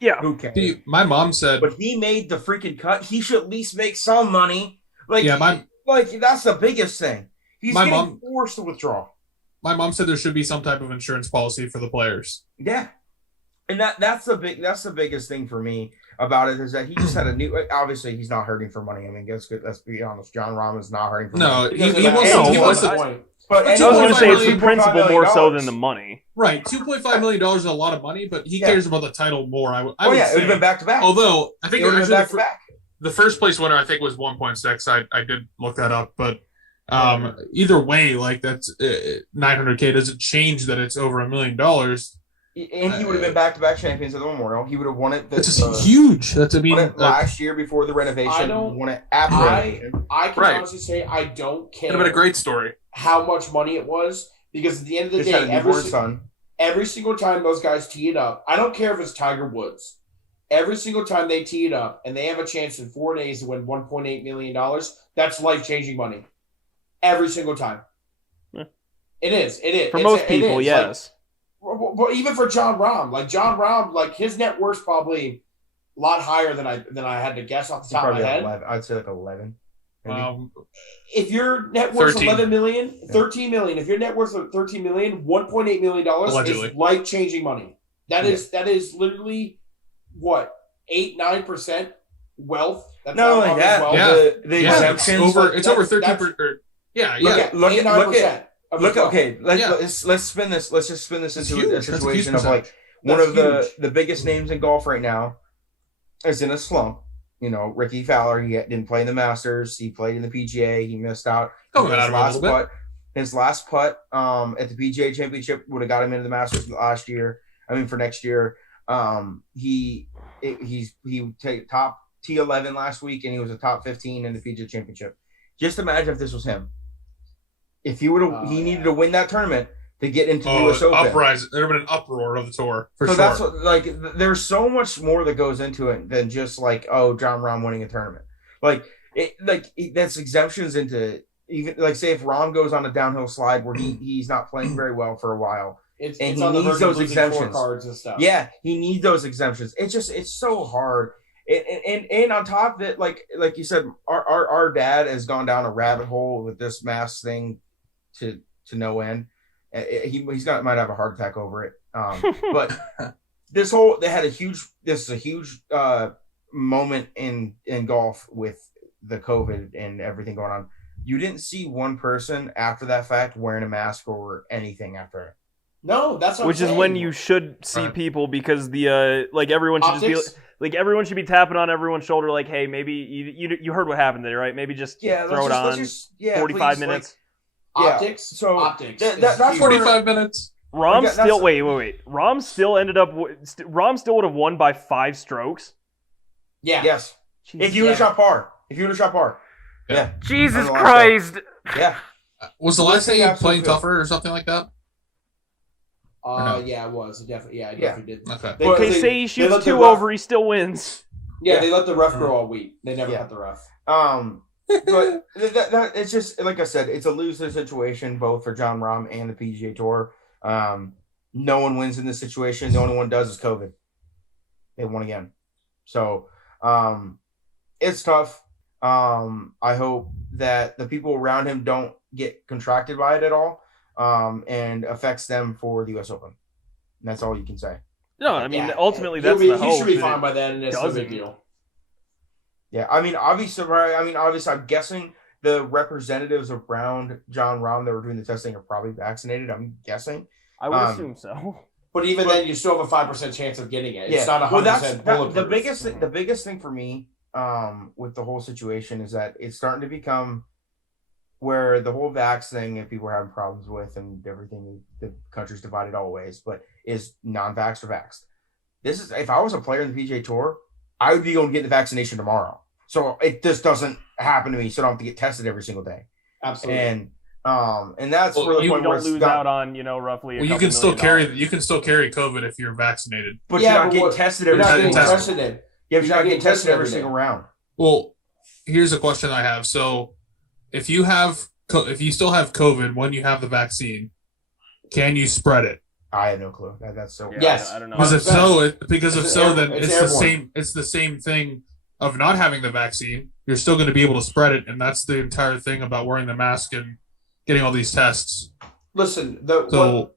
who cares? See, my mom said, but he made the freaking cut. He should at least make some money. That's the biggest thing. He's getting forced to withdraw. My mom said there should be some type of insurance policy for the players. Yeah, and that's the biggest thing for me about it is that he just had a new. Obviously, he's not hurting for money. I mean, let's be honest. Jon Rahm is not hurting for money. He wants to. But I was going to say it's the principle more so than the money. Right, $2.5 million is a lot of money, but he cares about the title more. I would say. It would have been back to back. Although I think the first place winner I think was 1.6. I did look that up, but either way, that's $900K doesn't change that it's over $1 million. And he would have been back-to-back champions of the Memorial. He would have won it. That's huge. Last year before the renovation. Won it after. I can honestly say I don't care. It'd have been a great story. How much money it was, because at the end of the day, every single time those guys tee it up, I don't care if it's Tiger Woods. Every single time they tee it up and they have a chance in 4 days to win $1.8 million, that's life-changing money. Every single time. Yeah. It is. For most people, yes. But even for Jon Rahm, Jon Rahm, his net worth's probably a lot higher than I had to guess off the top of my head. 11. I'd say 11. If your net worth 13 million. If your net worth of $13 million, $1.8 million is life-changing money. That is literally what 8-9% wealth. That's not only that. The exemptions. It's over 13%. Yeah. Look at 8-9%. Let's spin this. Let's just spin this into a situation of one of the biggest names in golf right now is in a slump. Ricky Fowler, he didn't play in the Masters. He played in the PGA. He missed out. Last putt. His last putt at the PGA Championship would have got him into the Masters last year. I mean, for next year. He take top T11 last week, and he was a top 15 in the PGA Championship. Just imagine if this was him. If he would have, he needed to win that tournament to get into the U.S. Open. Uprise. There would have been an uproar of the tour for so sure. That's what, like, there's so much more that goes into it than just like, oh, Jon Rahm winning a tournament. That's exemptions into even like, say if Rahm goes on a downhill slide where he's not playing very well for a while. It's he on the needs verge of those losing exemptions. cards and stuff. Yeah, he needs those exemptions. It's so hard. And on top of it, like you said, our dad has gone down a rabbit hole with this mask thing to no end. Might have a heart attack over it. But this is a huge moment in golf with the COVID and everything going on. You didn't see one person after that fact wearing a mask or anything after it. No, that's what Which I'm is saying. when you should see people, because the everyone should Optics? just be everyone should be tapping on everyone's shoulder, like, hey, maybe you heard what happened there, right? Maybe just throw it on 45 minutes. Optics. So optics. that's 45 minutes. Rahm still wait. Rahm still ended up. Rahm still would have won by 5 strokes. Yeah. Yes. If you would have shot par. Yeah. Jesus Christ. Yeah. Was the last thing you Absolutely. playing tougher or something like that? No? Yeah, it was. Definitely. Yeah, I definitely did. Okay. They say he shoots 2 over, he still wins. Yeah, they let the ref go all week. They never cut the ref. But that it's just like I said, it's a lose-lose situation both for Jon Rahm and the PGA Tour. No one wins in this situation. The only one does is COVID. They won again. So it's tough. I hope that the people around him don't get contracted by it at all, and affects them for the U.S. Open. And that's all you can say. No, I mean, ultimately, that's the hope. He should be fine by then, and it's no big deal. Yeah, I mean, obviously, I'm guessing the representatives around Jon Rahm that were doing the testing are probably vaccinated. I'm guessing. I would assume so. But even then, you still have a 5% chance of getting it. It's not 100% bulletproof. The biggest thing for me with the whole situation is that it's starting to become where the whole vax thing and people are having problems with and everything, the country's divided always, but is non-vaxxed or vaxxed. If I was a player in the PGA Tour, I would be going to get the vaccination tomorrow. So it just doesn't happen to me, so I don't have to get tested every single day. Absolutely. And that's where the you point where don't lose out on, roughly. Well, you can still carry COVID if you're vaccinated. But you're not getting tested every single round. Yeah, you're not getting tested every single round. Well, here's a question I have. So, if you still have COVID when you have the vaccine, can you spread it? I have no clue. That's so. Yes, I don't know. Because if so, then it's the same. It's the same thing of not having the vaccine. You're still going to be able to spread it, and that's the entire thing about wearing the mask and getting all these tests. Listen, to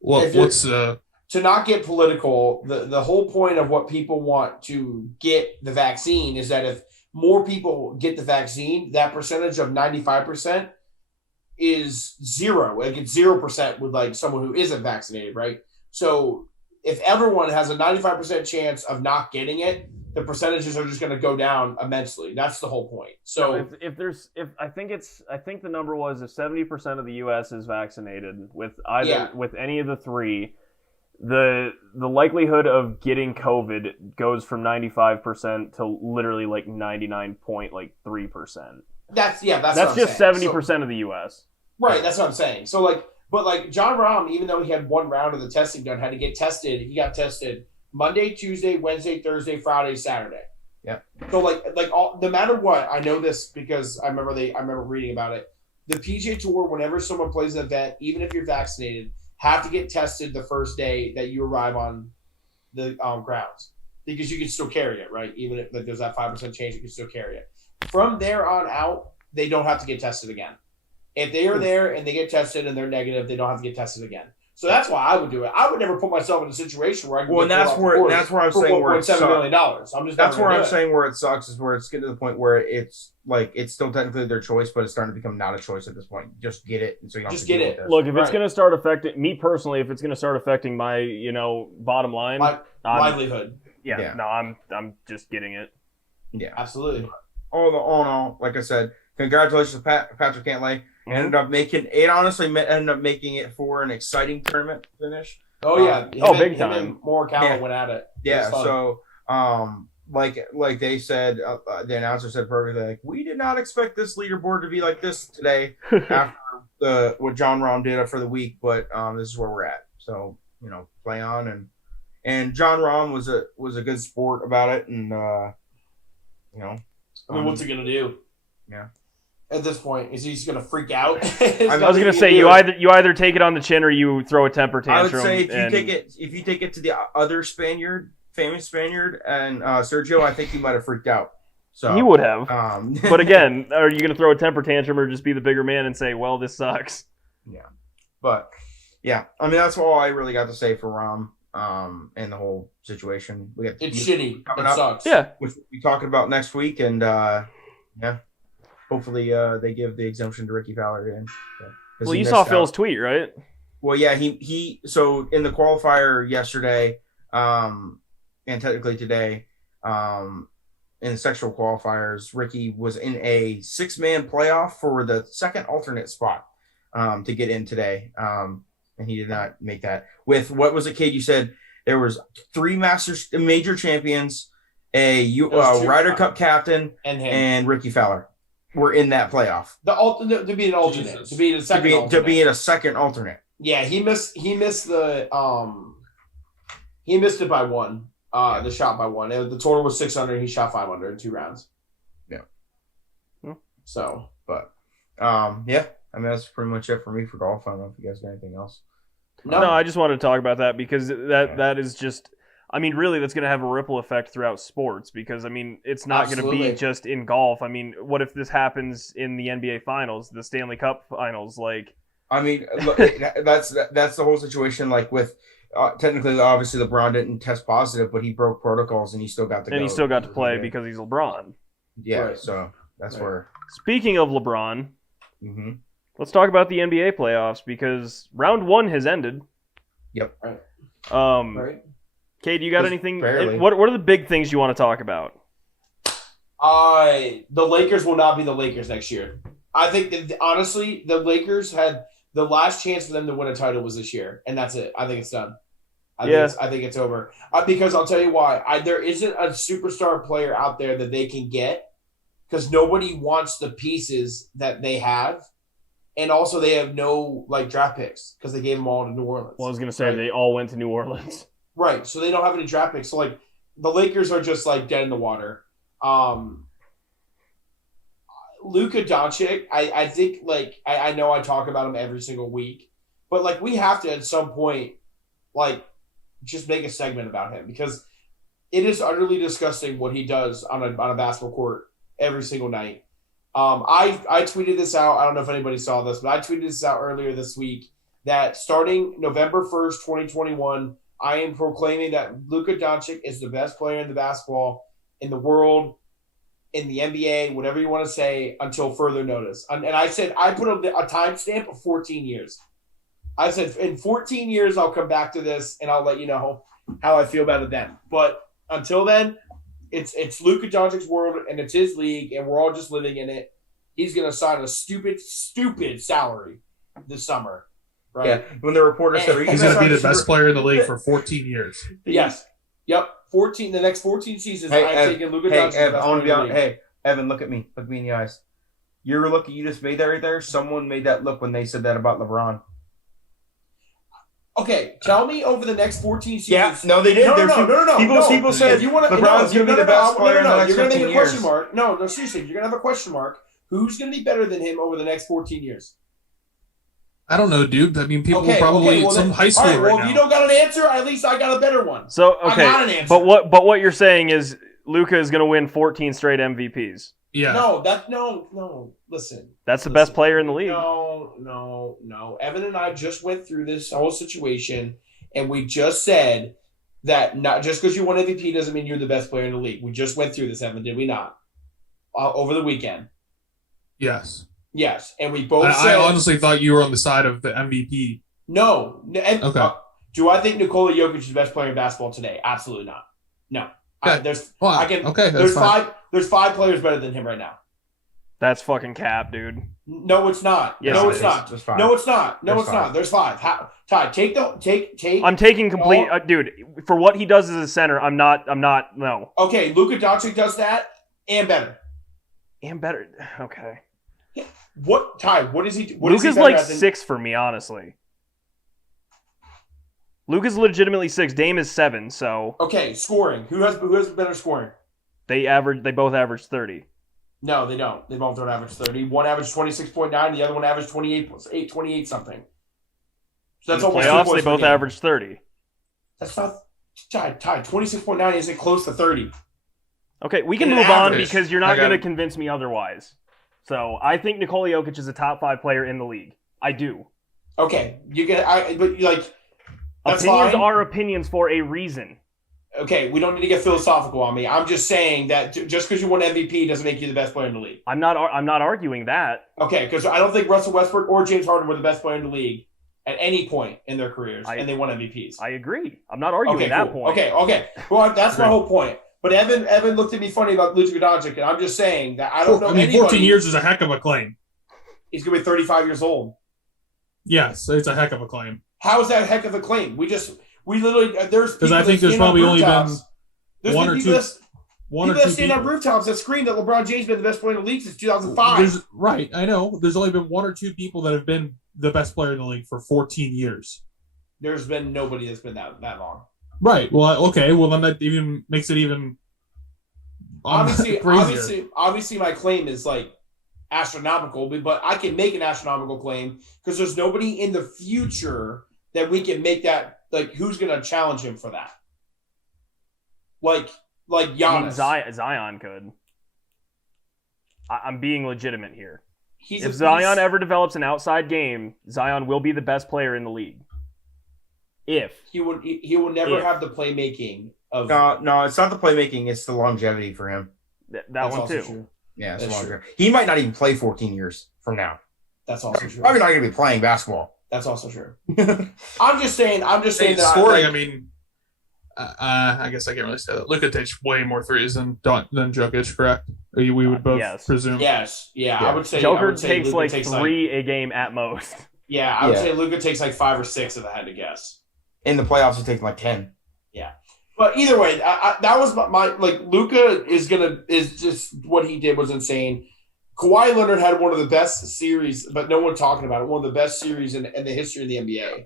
not get political, the whole point of what people want to get the vaccine is that if more people get the vaccine, that percentage of 95% is zero. Like it's 0% with like someone who isn't vaccinated, right? So if everyone has a 95% chance of not getting it, the percentages are just going to go down immensely. That's the whole point. So I think the number was if 70% of the U.S. is vaccinated with with any of the 3, the likelihood of getting COVID goes from 95% to literally like 99.3%. That's just 70% of the U.S. Right, that's what I'm saying. So but Jon Rahm, even though he had 1 round of the testing done, had to get tested. He got tested Monday, Tuesday, Wednesday, Thursday, Friday, Saturday. Yeah. So no matter what, I know this because I remember reading about it. The PGA Tour, whenever someone plays an event, even if you're vaccinated, have to get tested the first day that you arrive on the grounds because you can still carry it, right? Even if there's that 5% chance, you can still carry it. From there on out, they don't have to get tested again. If they are there and they get tested and they're negative, they don't have to get tested again. So that's why I would do it. I would never put myself in a situation where I can that's where I'm saying where it's $1.7 million. I'm saying where it sucks is where it's getting to the point where it's like it's still technically their choice, but it's starting to become not a choice at this point. Just get it, and so you don't just have to get deal it. with this. Look, if it's going to start affecting me personally, if it's going to start affecting my bottom line, livelihood. No, I'm just getting it. Yeah, absolutely. All in all, like I said, congratulations to Patrick Cantlay. Ended up making it for an exciting tournament finish. Oh yeah, big time. Him and Morikawa went at it. Yeah, so like they said, the announcer said perfectly, like, we did not expect this leaderboard to be like this today after what Jon Rahm did for the week, but this is where we're at. So play on, and Jon Rahm was a good sport about it, and I mean, what's he gonna do? Yeah. At this point, is he just gonna freak out? I was gonna say you either take it on the chin or you throw a temper tantrum. I would say if you take it to the other famous Spaniard, and Sergio, I think he might have freaked out. So he would have. But again, are you gonna throw a temper tantrum or just be the bigger man and say, "Well, this sucks"? Yeah, but yeah, I mean that's all I really got to say for Rahm and the whole situation. We got it's shitty. Coming it up, sucks. Yeah, which we'll be talking about next week, and hopefully they give the exemption to Ricky Fowler again. Well, you saw Phil's tweet, right? Well, yeah, he so in the qualifier yesterday, and technically today, in the sexual qualifiers, Ricky was in a 6-man playoff for the second alternate spot to get in today, and he did not make that. With what was it, Cade? You said there was 3 major champions, a Ryder Cup captain, and Ricky Fowler were in that playoff. To be an alternate, Jesus. to be the second alternate. To be in a second alternate. Yeah, he missed the he missed it by 1. The shot by 1. The total was 600. He shot 500 in 2 rounds. Yeah. So, but yeah, I mean that's pretty much it for me for golf. I don't know if you guys got anything else. No, I just wanted to talk about that because that is just. I mean, really, that's going to have a ripple effect throughout sports because, I mean, it's not going to be just in golf. I mean, what if this happens in the NBA Finals, the Stanley Cup Finals? Like, I mean, look, that's the whole situation. Like with technically, obviously, LeBron didn't test positive, but he broke protocols and he still got to go. And he still got to play because he's LeBron. Yeah, right. So that's where. Speaking of LeBron, mm-hmm. Let's talk about the NBA playoffs because round 1 has ended. Yep. Right. Cade, you got anything? Barely. What are the big things you want to talk about? The Lakers will not be the Lakers next year. I think that, honestly, the Lakers had the last chance for them to win a title was this year, and that's it. I think it's done. I think it's over. Because I'll tell you why. There isn't a superstar player out there that they can get because nobody wants the pieces that they have. And also they have no draft picks because they gave them all to New Orleans. Well, I was going to say they all went to New Orleans. Right, so they don't have any draft picks. So, the Lakers are just, dead in the water. Luka Doncic, I think, I know I talk about him every single week, but, we have to, at some point, just make a segment about him because it is utterly disgusting what he does on a basketball court every single night. I tweeted this out. I don't know if anybody saw this, but I tweeted this out earlier this week that starting November 1st, 2021, I am proclaiming that Luka Doncic is the best player in the basketball in the world, in the NBA, whatever you want to say, until further notice. And I said, I put a timestamp of 14 years. I said, in 14 years, I'll come back to this and I'll let you know how I feel about it then. But until then, it's Luka Doncic's world and it's his league and we're all just living in it. He's going to sign a stupid salary this summer. Right. Yeah, when the reporter said he's going to be the best player in the league for 14 years. Yes. Yep. 14. The next 14 seasons, I'm taking Luka Doncic. Hey, Evan, look at me. Look me in the eyes. Your look you just made that right there. Someone made that look when they said that about LeBron. Okay, tell me over the next 14 seasons. Yeah, no, they did. No. People said LeBron's going to be the best player in the next 15 years. You're going to make a question mark. No, seriously, you're going to have a question mark. Who's going to be better than him over the next 14 years? I don't know, dude. I mean, people will probably some high school right now. Well, if you don't got an answer, at least I got a better one. So I got an answer. But what you're saying is Luka is going to win 14 straight MVPs. Yeah. No. Listen. That's the best player in the league. No. Evan and I just went through this whole situation, and we just said that not just because you won MVP doesn't mean you're the best player in the league. We just went through this, Evan, did we not? Over the weekend. Yes, and we both said... I honestly thought you were on the side of the MVP. No. Okay. Do I think Nikola Jokic is the best player in basketball today? Absolutely not. No. Okay. There's 5 players better than him right now. That's fucking cap, dude. No, it's not. Yes, no, it it's is. not. There's five. No, it's not. No, There's it's five. not. There's 5. Ty, take. I'm taking complete, dude. For what he does as a center, I'm not. No, Okay, Luka Doncic does that and better. and better. Okay, What, Ty? What is he? What is he Luka's better like at than- 6 for me, honestly. Luka's legitimately 6. Dame is 7. So Okay, scoring. Who has better scoring? they both average 30. No, they don't. They both don't average 30. One averaged 26.9. The other one averaged 28 something. So that's In the almost 2 playoffs, points they per both game. average 30. That's not Ty. 26.9 isn't close to 30. Okay, we can In move on average. because you're I not got going to it. convince me otherwise. So I think Nikola Jokic is a top 5 player in the league. I do. Okay, you get. But like, that's Opinions fine. are opinions for a reason. Okay, we don't need to get philosophical on me. I'm just saying that just because you won MVP doesn't make you the best player in the league. I'm not arguing that. Okay, because I don't think Russell Westbrook or James Harden were the best player in the league at any point in their careers, and they won MVPs. I agree. I'm not arguing that cool. point. Okay. Well, that's my whole point. But Evan looked at me funny about Luka Doncic, and I'm just saying that I don't know anybody. 14 years is a heck of a claim. He's going to be 35 years old. Yes, it's a heck of a claim. How is that a heck of a claim? We literally there's Because I people think that there's stand on probably only been rooftops. There's one been or people two- that- one or people that two stand on people. rooftops that scream that LeBron James been the best player in the league since 2005. Right, I know. There's only been one or two people that have been the best player in the league for 14 years. There's been nobody that's been that long. Right. Well, okay. Well, then that even makes it even crazier. Obviously, my claim is like astronomical, but I can make an astronomical claim because there's nobody in the future that we can make that like who's going to challenge him for that. Like I mean, Giannis. Zion could. I'm being legitimate here. He's If Zion ever develops an outside game, Zion will be the best player in the league. If he will never If. have the playmaking of No, it's not the playmaking. It's the longevity for him. that that's one also too. true. Yeah, it's That's longevity. He might not even play 14 years from now. That's also true. Probably not going to be playing basketball. That's also true. I'm just saying Hey, that scoring, I mean, I guess I can't really say that. Luka takes way more threes than Jokic, correct? We would both Yes. presume. yes, yeah, Yeah. I would say Joker Luka takes like takes 3 a game at most. Yeah, I would Yeah. say Luka takes like 5 or 6 if I had to guess. In the playoffs, he's taking like 10. But either way, that was my like Luka is just what he did was insane. Kawhi Leonard had one of the best series, but no one talking about it. One of the best series in the history of the NBA.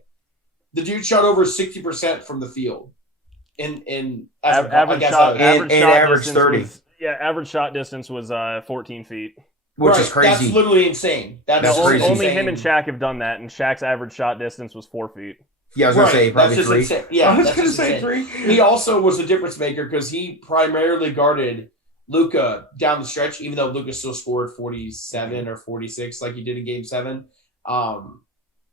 The dude shot over 60% from the field. Average shot average distance 30. was- average shot distance was 14 feet. Which Right, is crazy. That's literally insane. That's That's just crazy. Only insane. him and Shaq have done that, and Shaq's average shot distance was 4 feet. Yeah, I was going to say probably that's just 3. insane. Yeah, I was that's going to just say insane. 3. He also was a difference maker because he primarily guarded Luka down the stretch, even though Luka still scored 47 or 46 like he did in Game 7.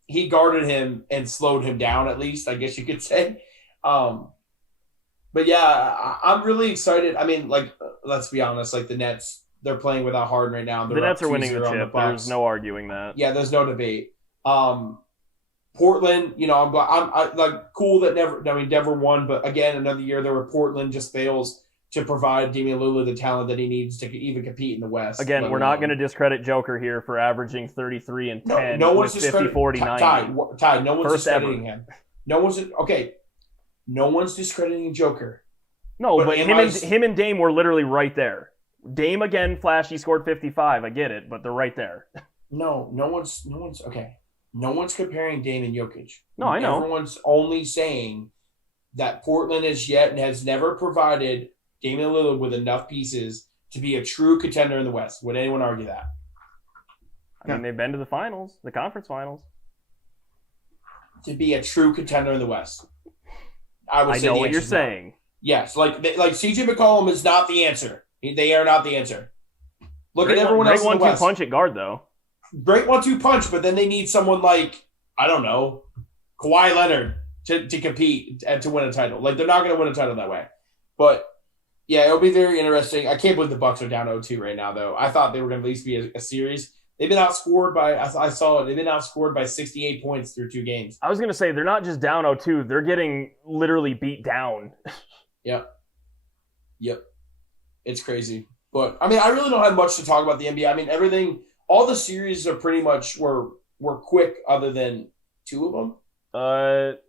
He guarded him and slowed him down, at least, I guess you could say. But yeah, I'm really excited. I mean, like, let's be honest, like the Nets, they're playing without Harden right now. The They're Nets up are winning the 2-0 on chip. Bucks. There's no arguing that. Yeah, there's no debate. Portland, you know, I'm like cool that Denver won, but again, another year there where Portland just fails to provide Damian Lillard the talent that he needs to even compete in the West. Again, we're not going to discredit Joker here for averaging 33 and 10 no one's with 50, discrediting 40, 90. Ty, no one's First discrediting ever. him. No one's discrediting Joker. No, But but am him and Dame were literally right there. Dame again, flashy, scored 55. I get it, but they're right there. No one's okay. No one's comparing Dame and Jokic. No, I know. Everyone's only saying that Portland has never provided Damian Lillard with enough pieces to be a true contender in the West. Would anyone argue that? I mean, they've been to the finals, the conference finals. To be a true contender in the West. I would I say know the what you're answer's no. saying. Yes, like CJ McCollum is not the answer. They are not the answer. Look at everyone else in the Great 1-2 West. punch at guard, though. Great 1-2 punch, but then they need someone like, I don't know, Kawhi Leonard to compete and to win a title. Like, they're not going to win a title that way. But, yeah, it'll be very interesting. I can't believe the Bucks are down 0-2 right now, though. I thought they were going to at least be a series. They've been outscored by, I saw it, they've been outscored by 68 points through 2 games. I was going to say, they're not just down 0-2. They're getting literally beat down. Yep. It's crazy. But I mean, I really don't have much to talk about the NBA. I mean, all the series are pretty much were quick, other than 2 of them.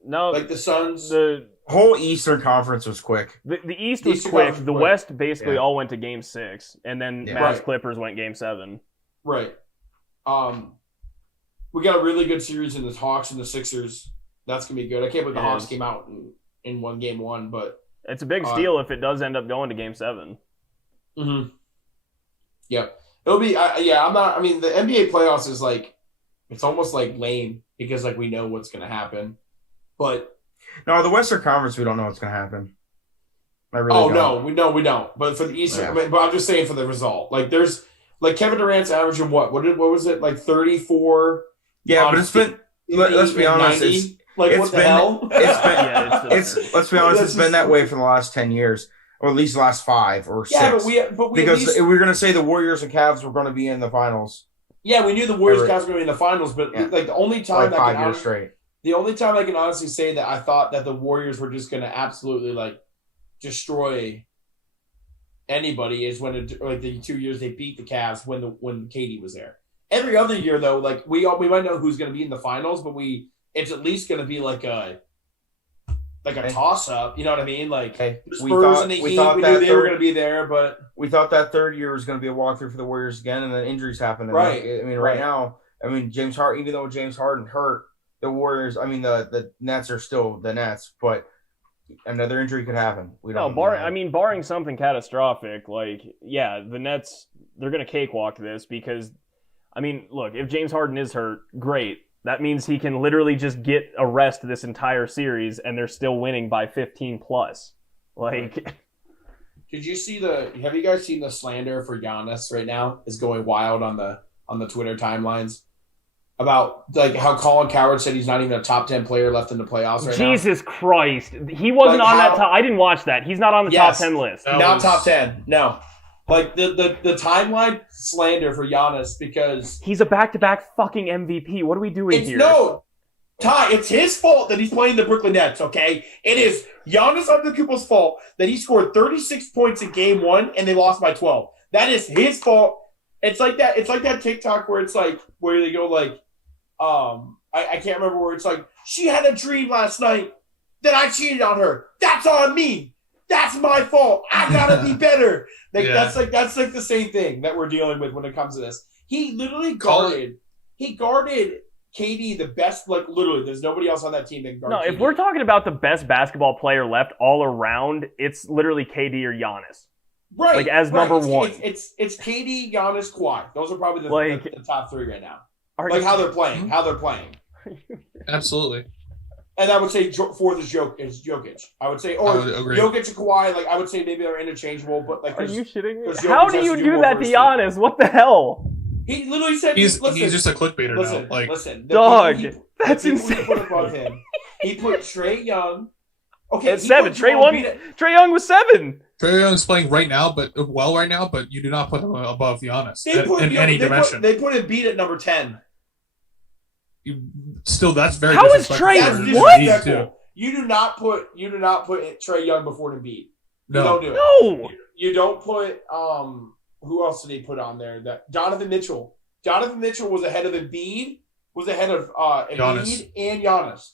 No, Like the Suns. the Whole Eastern Conference was quick. the East was Eastern quick. Conference The quick. West basically Yeah. all went to Game 6, and then Yeah. Mavs Right. Clippers went Game 7. Right. We got a really good series in the Hawks and the Sixers. That's gonna be good. I can't believe the It Hawks is. came out in one game one, but It's a big steal if it does end up going to Game 7. Yep. It'll be I'm not. I mean, the NBA playoffs is like, it's almost like lame because like we know what's gonna happen, but No, the Western Conference, we don't know what's going to happen. I really don't. we don't. But for the Eastern, Yeah. I mean, but I'm just saying for the result. Like there's like Kevin Durant's averaging what was it, like 34? Yeah, but it's been. Let's be honest. 90? Like it's what the been- hell? It's let's be honest. It's been that way for the last 10 years, or at least the last 5 or 6. Yeah, but we because at least, if we're going to say the Warriors and Cavs were going to be in the finals we knew the Warriors Every- Cavs were going to be in the finals, but Yeah. like the only time like 5 years straight. the only time I can honestly say that I thought that the Warriors were just going to absolutely like destroy anybody is when like the 2 years they beat the Cavs when KD was there. Every other year though, like we might know who's going to be in the finals, but it's at least going to be like a toss up. You know what I mean? Like Okay. the Spurs and the Heat, we knew they were going to be there, but We thought that third year was going to be a walkthrough for the Warriors again, and then injuries happened. And Right. I mean, Right. right now, I mean, James Harden, even though James Harden hurt, the Warriors, I mean, the Nets are still the Nets, but another injury could happen. We No, don't know. barring something catastrophic, like, yeah, the Nets, they're going to cakewalk this because, I mean, look, if James Harden is hurt, great. That means he can literally just get a rest this entire series, and they're still winning by 15 plus. Like, have you guys seen the slander for Giannis right now is going wild on the Twitter timelines about like how Colin Cowherd said he's not even a top 10 player left in the playoffs right Jesus Christ. He wasn't Like on that how- top. I didn't watch that. He's not on the Yes. top 10 list. now. That Not was- top 10. No. Like the timeline slander for Giannis because He's a back-to-back fucking MVP. What are we doing here? it's his fault that he's playing the Brooklyn Nets, okay? It is Giannis Antetokounmpo's fault that he scored 36 points in game 1 and they lost by 12. That is his fault. It's like that TikTok where it's like where they go like I can't remember where it's like she had a dream last night that I cheated on her. That's on me. That's my fault. I gotta be better. Like Yeah. that's like the same thing that we're dealing with when it comes to this. He literally guarded KD the best, like literally, there's nobody else on that team that can guard No, KD. if we're talking about the best basketball player left all around, it's literally KD or Giannis. right, like, as number one. It's KD, Giannis, Kawhi. Those are probably Like- the top 3 right now. Are Like you- how they're playing. Absolutely. And I would say fourth is Jokic. I would say, I or would agree. Jokic and Kawhi. Like I would say, maybe they're interchangeable. But like, Are you shitting me? because How Jokic do has you to do do more that for to his team. Giannis? What the hell? He literally said, He's listen, just a clickbaiter listen, now. Like listen. Dog, the that's people he insane. put above him. He put Trae Young. Okay, At he 7. put Trey Joel Embiid was 7. Trae Young's playing right now, but you do not put him above Giannis in any dimension. They put Embiid at number 10. Still, that's very. How is disrespectful Trae- That's for What? Embiid, too. disrespectful. You do not put Trae Young before Embiid. You No, don't do it. No. You don't put who else did he put on there? That Donovan Mitchell. Donovan Mitchell was ahead of Embiid. Was ahead of Embiid Giannis. and Giannis.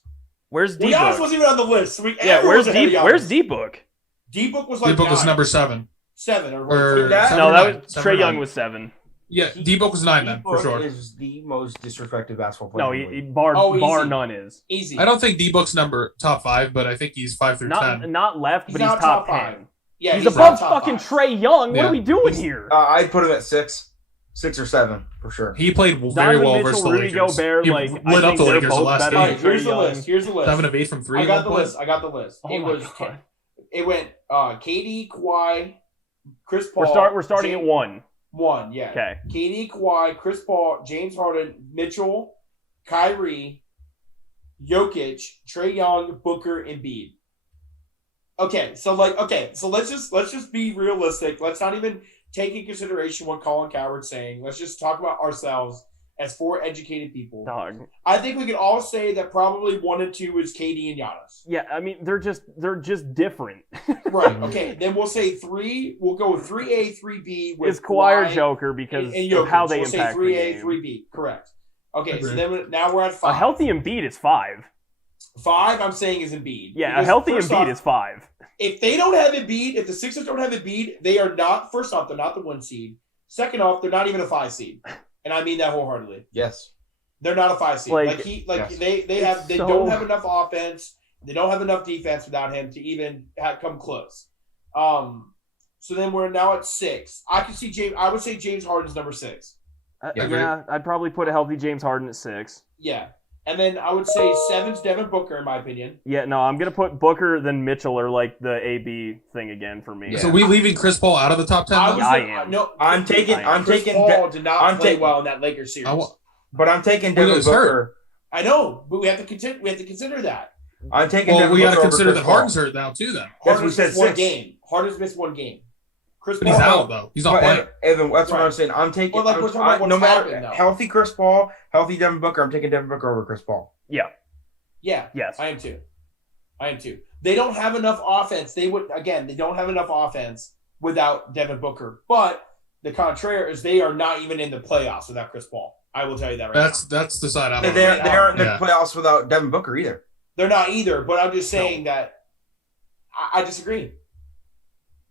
Where's Well, Giannis D-Book? wasn't even on the list. So Yeah, where's Giannis? where's D-Book? D-Book was like D-Book was 9, number 7. 7 Or- That- Seven No, or that nine. was Seven Trey or Young nine. was 7. Yeah, D-Book was 9 then, for sure. Is the most disrespected basketball player. No, in the league. bar easy. none is. Easy. I don't think D-Book's number top 5, but I think he's 5 through 10. Not left, He's but he's not top top 10. 5. Yeah, he's not above top fucking 5. Trey Young. What Yeah. are we doing here? I'd put him at 6 or 7 for sure. He played very Donovan well Mitchell, versus the Rudy Lakers. Gobert, he like, I lit up think the they're Lakers the both last better All than right, game. here's the Young. list. Here's the list. 7 of 8 from 3. I at got one the point. list. I got the list. Oh It my was God. it went KD, Kawhi, Chris Paul. We're starting James, at 1. 1, yeah. Okay. KD, Kawhi, Chris Paul, James Harden, Mitchell, Kyrie, Jokic, Trae Young, Booker, Embiid. Okay, so let's just be realistic. Let's not even take in consideration what Colin Cowherd's saying. Let's just talk about ourselves as 4 educated people. Dog. I think we can all say that probably 1 and 2 is KD and Giannis. Yeah, I mean they're just different. Right. Okay. Then we'll say 3. We'll go 3A, 3B with It's Kawhi or Kawhi Joker because and of Jokic. how they We'll impact say 3A, the game. 3B. Correct. Okay. So Agreed. then now we're at 5. A healthy Embiid is 5. 5, I'm saying, is Embiid. Yeah, a Because healthy first Embiid off, is 5. If they don't have Embiid, if the Sixers don't have Embiid, they are not. First off, they're not the 1 seed. Second off, they're not even a 5 seed, and I mean that wholeheartedly. Yes. They're not a 5 seed. Yes. They don't have enough offense. They don't have enough defense without him to even come close. So then we're now at 6. I could see James. I would say James Harden's number 6. Yeah, I'd probably put a healthy James Harden at 6. Yeah, and then I would say 7's Devin Booker, in my opinion. Yeah, no, I'm gonna put Booker then Mitchell or like the AB thing again for me. Yeah. So we leaving Chris Paul out of the top 10? I though? was. I am. No, I'm taking Chris Paul did not I'm play taking- well in that Lakers series. But I'm taking Well, he Devin was Booker. I know, but we have to consider that. I'm taking Well, Devin we got to Booker over consider Chris that Paul. Harden's hurt now too. Then, That's what we Harden's said, missed 1 6. game. Harden's missed 1 game. Chris but he's Paul- out though. He's not But playing. Evan, that's what Right. I'm saying. I'm taking Well, like, we're talking about what's no matter happened, though. healthy Chris Paul, healthy Devin Booker. I'm taking Devin Booker over Chris Paul. Yeah. Yeah. Yes. I am too. They don't have enough offense. They don't have enough offense without Devin Booker. But the contrary is they are not even in the playoffs without Chris Paul. I will tell you that right now. That's the side I'm They on. aren't in the Yeah. playoffs without Devin Booker either. They're not either, but I'm just saying that I disagree.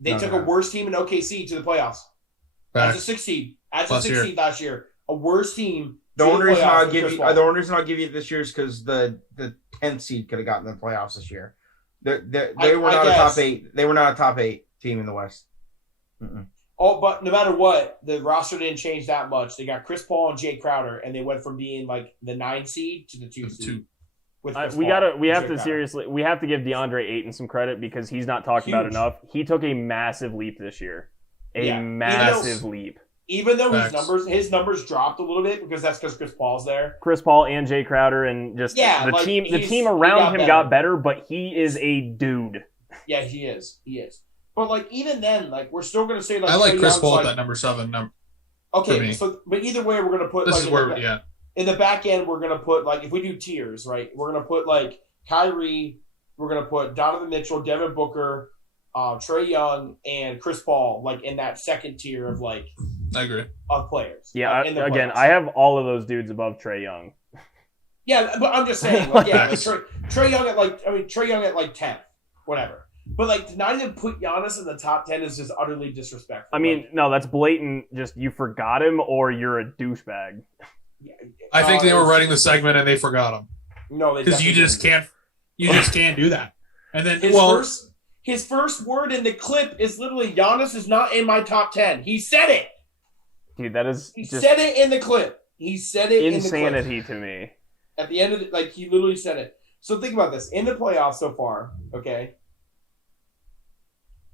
They No, took no, a no. worse team in OKC to the playoffs. As a Facts. 6 seed. As a Last 6 year. seed last year. A worse team. The to only reason playoffs I'll than give Chris you Paul. the only reason I'll give you this year is because the 10th seed could have gotten the playoffs this year. They were I not a guess. top 8. They were not a top 8 team in the West. Mm-mm. Oh, but no matter what, the roster didn't change that much. They got Chris Paul and Jay Crowder, and they went from being like the 9 seed to the 2 seed. Two. With Chris We Paul have and to Jay Crowder. seriously, we have to give DeAndre Ayton some credit because he's not talked about Huge. enough. He took a massive leap this year. Yeah. Massive leap. Even though Facts. his numbers dropped a little bit because Chris Paul's there. Chris Paul and Jay Crowder and just Yeah, the like, team he around got him better. got better, but he is a dude. Yeah, he is. But like even then, like we're still gonna say like I like Trae Chris Young's, Paul like, at that number 7. For Okay, me. so but either way, we're gonna put This like is in where, the, in the back end, we're gonna put like if we do tiers, right? We're gonna put like Kyrie, we're gonna put Donovan Mitchell, Devin Booker, Trae Young, and Chris Paul, like in that second tier of like I agree. of players. Yeah, in the again, playoffs. I have all of those dudes above Trae Young. Yeah, but I'm just saying, like, yeah, like Facts. Trae Young at Trae Young at like 10th, whatever. But like to not even put Giannis in the top 10 is just utterly disrespectful. I mean, no, that's blatant. Just you forgot him or you're a douchebag. I think they were it's- writing the segment and they forgot him No, they because you definitely just can't do that. And then didn't. His first word in the clip is literally Giannis is not in my top 10. He said it. Dude, that is He just said it in the clip. He said it in the clip. insanity to me. At the end of it, like he literally said it. So think about this. In the playoffs so far, okay?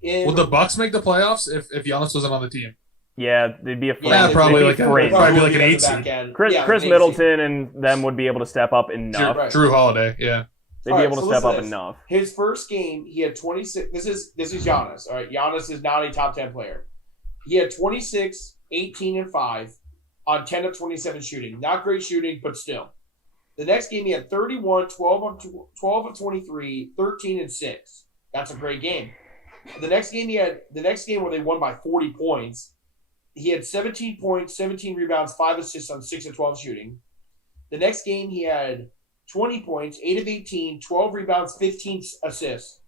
would the Bucks make the playoffs if Giannis wasn't on the team? Yeah, they'd be afraid. Yeah, probably they'd like be a- afraid. probably like an at the 8 back seed. end. Chris Yeah, Chris an 8 Middleton and them would be able to step up enough. Right. Drew Holiday, yeah. They'd All be right, able to so step listen up to this. enough. His first game, he had 26. This is Giannis. All right, Giannis is not a top 10 player. He had 26, 18, and 5 on 10 of 27 shooting. Not great shooting, but still. The next game, he had 31, 12 of 23, 13 and 6. That's a great game. The next game where they won by 40 points, he had 17 points, 17 rebounds, 5 assists on 6 of 12 shooting. The next game, he had 20 points, 8 of 18, 12 rebounds, 15 assists.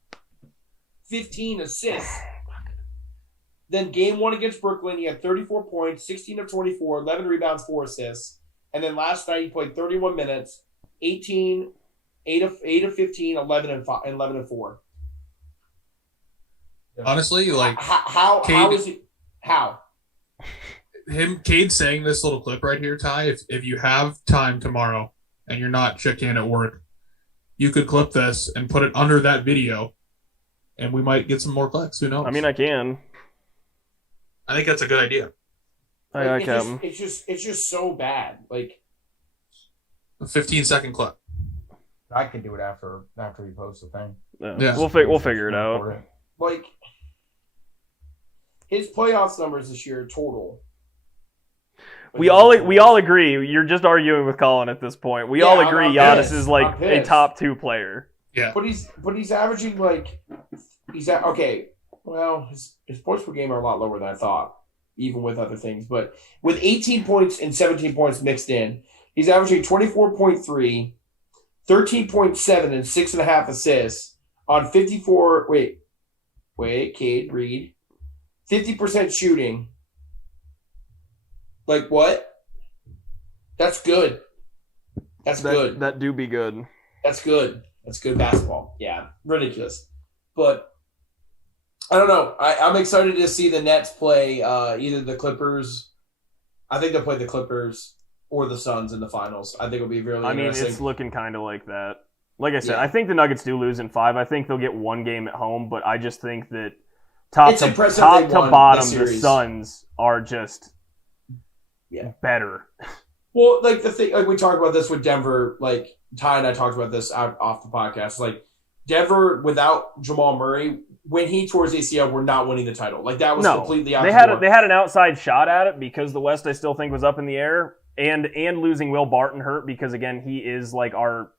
15 assists. Then game 1 against Brooklyn, he had 34 points, 16 of 24, 11 rebounds, 4 assists. And then last night he played 31 minutes, 18, 8 of 15, 11 and 4. Honestly, like How Cade- is it? How? Cade saying this little clip right here, Ty, if you have time tomorrow and you're not checked in at work, you could clip this and put it under that video and we might get some more clicks. Who knows? I mean, I can. I think that's a good idea. I can. It's just so bad. Like A 15-second clip. I can do it after we post the thing. Yeah. We'll figure it out. Like his playoffs numbers this year total. We all agree. You're just arguing with Colin at this point. We all agree I'm Giannis pissed. is I'm like a pissed. top 2 player. Yeah. But he's averaging like okay. Well, his points per game are a lot lower than I thought, even with other things. But with 18 points and 17 points mixed in, he's averaging 24.3, 13.7, and 6.5 assists on 54. Wait, Cade, read. 50% shooting. Like what? That's good. That's good. That do be good. That's good. That's good basketball. Yeah, ridiculous. But I don't know. I'm excited to see the Nets play either the Clippers. I think they'll play the Clippers or the Suns in the finals. I think it'll be really interesting. It's looking kind of like that. Like I said, Yeah. I think the Nuggets do lose in 5. I think they'll get 1 game at home, but I just think that top It's to impressive they won bottom, the the series. Suns are just better. Well, like the thing, like we talked about this with Denver. Like Ty and I talked about this off the podcast. Like Denver without Jamal Murray, when he tore his ACL, we're not winning the title. Like that was completely out. They had an outside shot at it because the West I still think was up in the air, and losing Will Barton hurt because again he is like our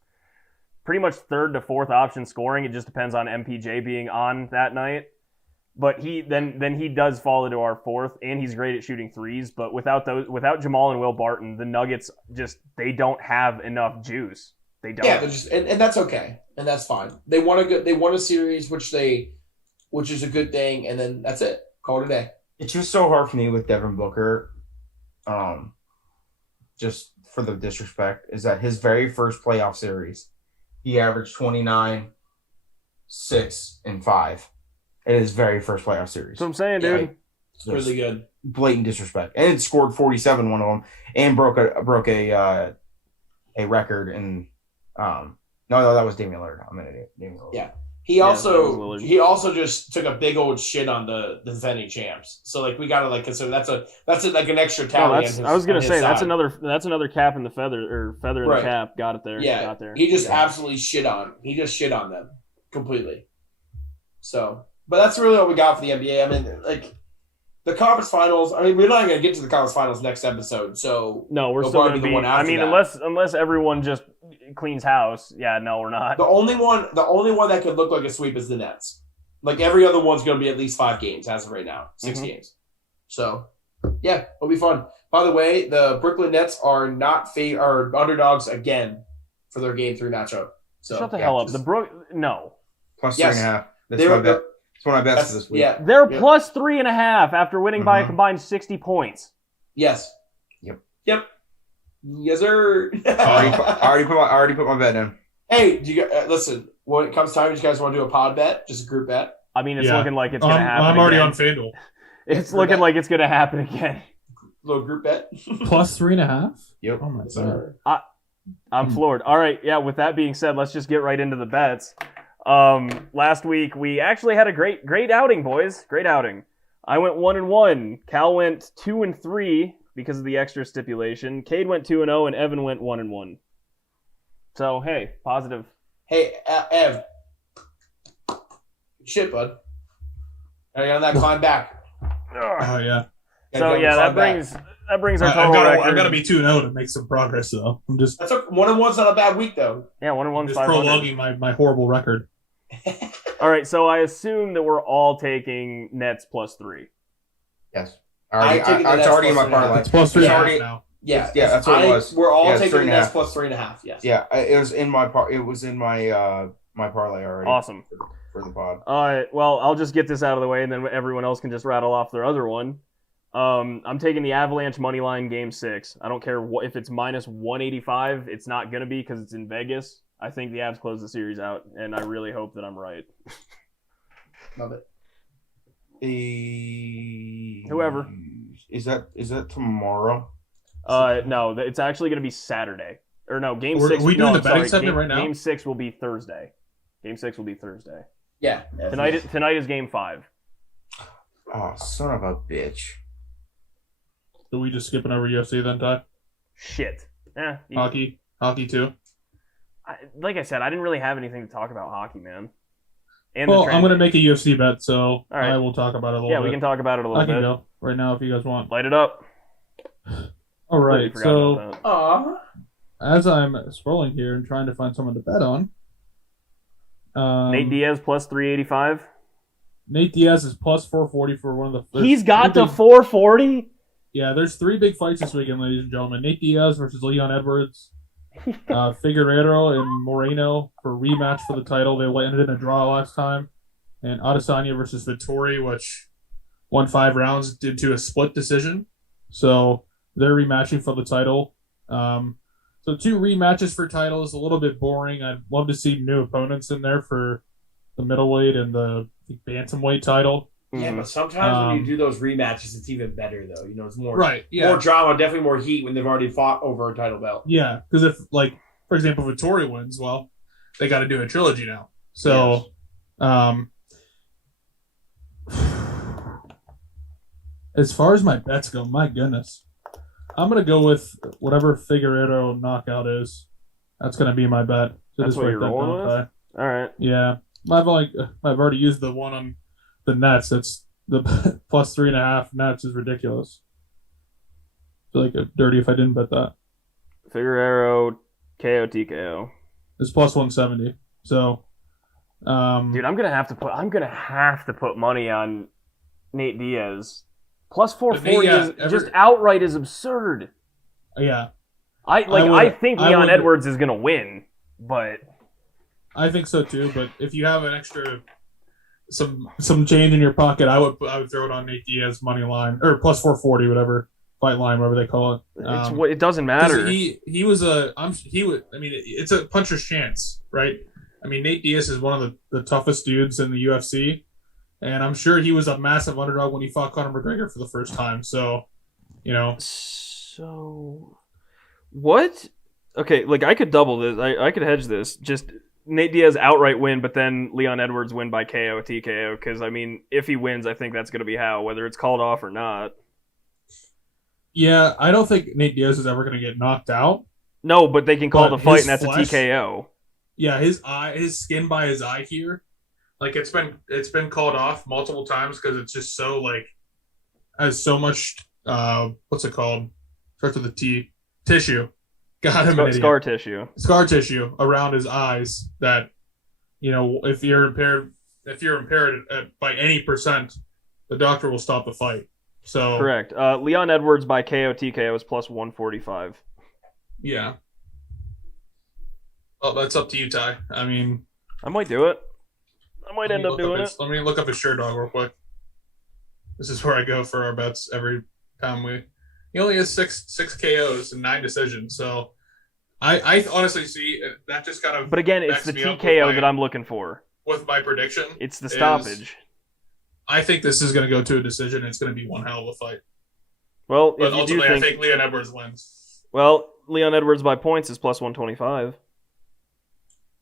pretty much 3rd to 4th option scoring. It just depends on MPJ being on that night. But he does fall into our 4th, and he's great at shooting threes. But without Jamal and Will Barton, the Nuggets they don't have enough juice. They don't. Yeah, they're just and that's okay, and that's fine. They won a series, which is a good thing, and then that's it. Call it a day. It's just so hard for me with Devin Booker. Just for the disrespect, is that his very first playoff series, he averaged 29, 6, and 5 in his very first playoff series. That's what I'm saying, dude. It's really good. Blatant disrespect, and it scored 47 one of them, and broke a record. And no, that was Damian Lillard. I'm gonna Damian Lillard. Yeah. that was Lillard. He also just took a big old shit on the defending champs. So like we gotta like consider that's like an extra tally. I was gonna say that's side. another cap in the feather in Right. the cap. Got it there. Yeah, Got there. he just absolutely shit on. He just shit on them completely. So, but that's really all we got for the NBA. I mean, like the conference finals. I mean, we're not going to get to the conference finals next episode. So No, we're it'll still probably going to be the be. one I after mean, that. unless everyone just cleans house. Yeah, no, we're not. the only one that could look like a sweep is the Nets. Like every other one's going to be at least 5 games as of right now, 6 Mhm. games. So, yeah, it'll be fun. By the way, the Brooklyn Nets are not are underdogs again for their Game 3 matchup. So Shut the hell up. No, Plus Yes. 3.5. That's They my were- bet. That's one of my bets for this week. Yeah. they're Yeah. plus 3.5 after winning by a combined 60 points. Yes. Yep. Yes, sir. I already put my bet in. Hey, do you listen? When it comes time, do you guys want to do a pod bet, just a group bet? I mean, it's Yeah. looking like it's going to happen. I'm already again. on FanDuel. It's looking like it's going to happen again. Little group bet. Plus 3.5. Yep. Oh my Yes, god. sir. I'm floored. All right, yeah. With that being said, let's just get right into the bets. Last week we actually had a great outing, boys. Great outing. I went 1-1. Cal went 2-3 because of the extra stipulation. Cade went 2-0, and Evan went 1-1. So hey, positive. Hey, Ev. Shit, bud. Are you on that climb back? Oh yeah. So yeah, that brings our I've total record. got to be 2-0 to make some progress though. I'm just That's 1-1's not a bad week though. Yeah, 1-1, just 500. prolonging my horrible record. All right, so I assume that we're all taking Nets plus 3. Yes. I take it that It's that's already in my plus 3.5. parlay. It's plus It's 3.5 already- now. Yeah, Yeah, that's what it was. We're all Yeah, it's taking the 3.5. Nets plus 3.5. Yes. Yeah, it was in my my parlay already. Awesome. For the pod. All right, well, I'll just get this out of the way, and then everyone else can just rattle off their other one. I'm taking the Avalanche money line game 6. I don't care if it's minus 185. It's not going to be because it's in Vegas. I think the Avs close the series out, and I really hope that I'm right. Love it. Whoever. Is that tomorrow? No, it's actually going to be Saturday. Or no, game Are 6. we doing no, the betting sorry, segment game, right now? Game 6 will be Thursday. Game 6 will be Thursday. Yeah. Tonight is game 5. Oh, son of a bitch. So we just skipping over UFC then, Ty? Shit. Hockey too. Like I said, I didn't really have anything to talk about hockey, man. And Well, I'm gonna make a UFC bet, so right. I will talk about it a little Yeah, bit. we can talk about it a little I can bit. go right now if you guys want. Light it up. All right, Forgot so about that. Aw. as I'm scrolling here and trying to find someone to bet on, Nate Diaz plus 385. Nate Diaz is plus 440 for one of the. He's got three to big- 440. Yeah, there's 3 big fights this weekend, ladies and gentlemen. Nate Diaz versus Leon Edwards, Figueiredo and Moreno for a rematch for the title. They ended in a draw last time, and Adesanya versus Vettori, which won 5 rounds due to a split decision. So they're rematching for the title. So 2 rematches for titles, a little bit boring. I'd love to see new opponents in there for the middleweight and the bantamweight title. Yeah, but sometimes when you do those rematches, it's even better though. You know, it's more more drama, definitely more heat when they've already fought over a title belt. Yeah, because if, like, for example, Vettori wins, well, they got to do a trilogy now. So, as far as my bets go, my goodness, I'm gonna go with whatever Figueiredo knockout is. That's gonna be my bet. So That's what you're rolling with? All right. Yeah, I've already used the one on the nets. That's the plus 3.5 nets is ridiculous. I feel like a dirty if I didn't bet that. Figueroa, KO, TKO. It's plus 170. So, dude, I'm gonna have to put money on Nate Diaz. Plus 440 is just outright is absurd. Yeah, I think Leon Edwards is gonna win, but I think so too. But if you have an extra some change in your pocket, I would throw it on Nate Diaz money line or plus 440, whatever fight line, whatever they call it. It doesn't matter. It's a puncher's chance, right? I mean, Nate Diaz is one of the toughest dudes in the UFC, and I'm sure he was a massive underdog when he fought Conor McGregor for the first time. So, you know. So, what? Okay, like I could double this. I could hedge this. Just Nate Diaz outright win, but then Leon Edwards win by KO, TKO. Because, I mean, if he wins, I think that's going to be how, whether it's called off or not. Yeah, I don't think Nate Diaz is ever going to get knocked out. No, but they can call the fight, and that's a TKO. Yeah, his skin by his eye here, like it's been called off multiple times because it's just so like has so much what's it called? Starts with a T. Tissue. God, I'm an idiot. Scar tissue around his eyes that, you know, if you're impaired by any percent, the doctor will stop the fight. So correct. Leon Edwards by KO TKO is plus 145. Yeah. Oh, that's up to you, Ty. I mean, I might do it. I might end up doing it. Let me look up his Sure Dog real quick. This is where I go for our bets every time he only has six KOs and 9 decisions. So I honestly see that just kind of. But again, it's the TKO that I'm looking for. With my prediction, it's the stoppage. I think this is going to go to a decision. It's going to be one hell of a fight. Well, but ultimately, I think Leon Edwards wins. Well, Leon Edwards by points is plus 125.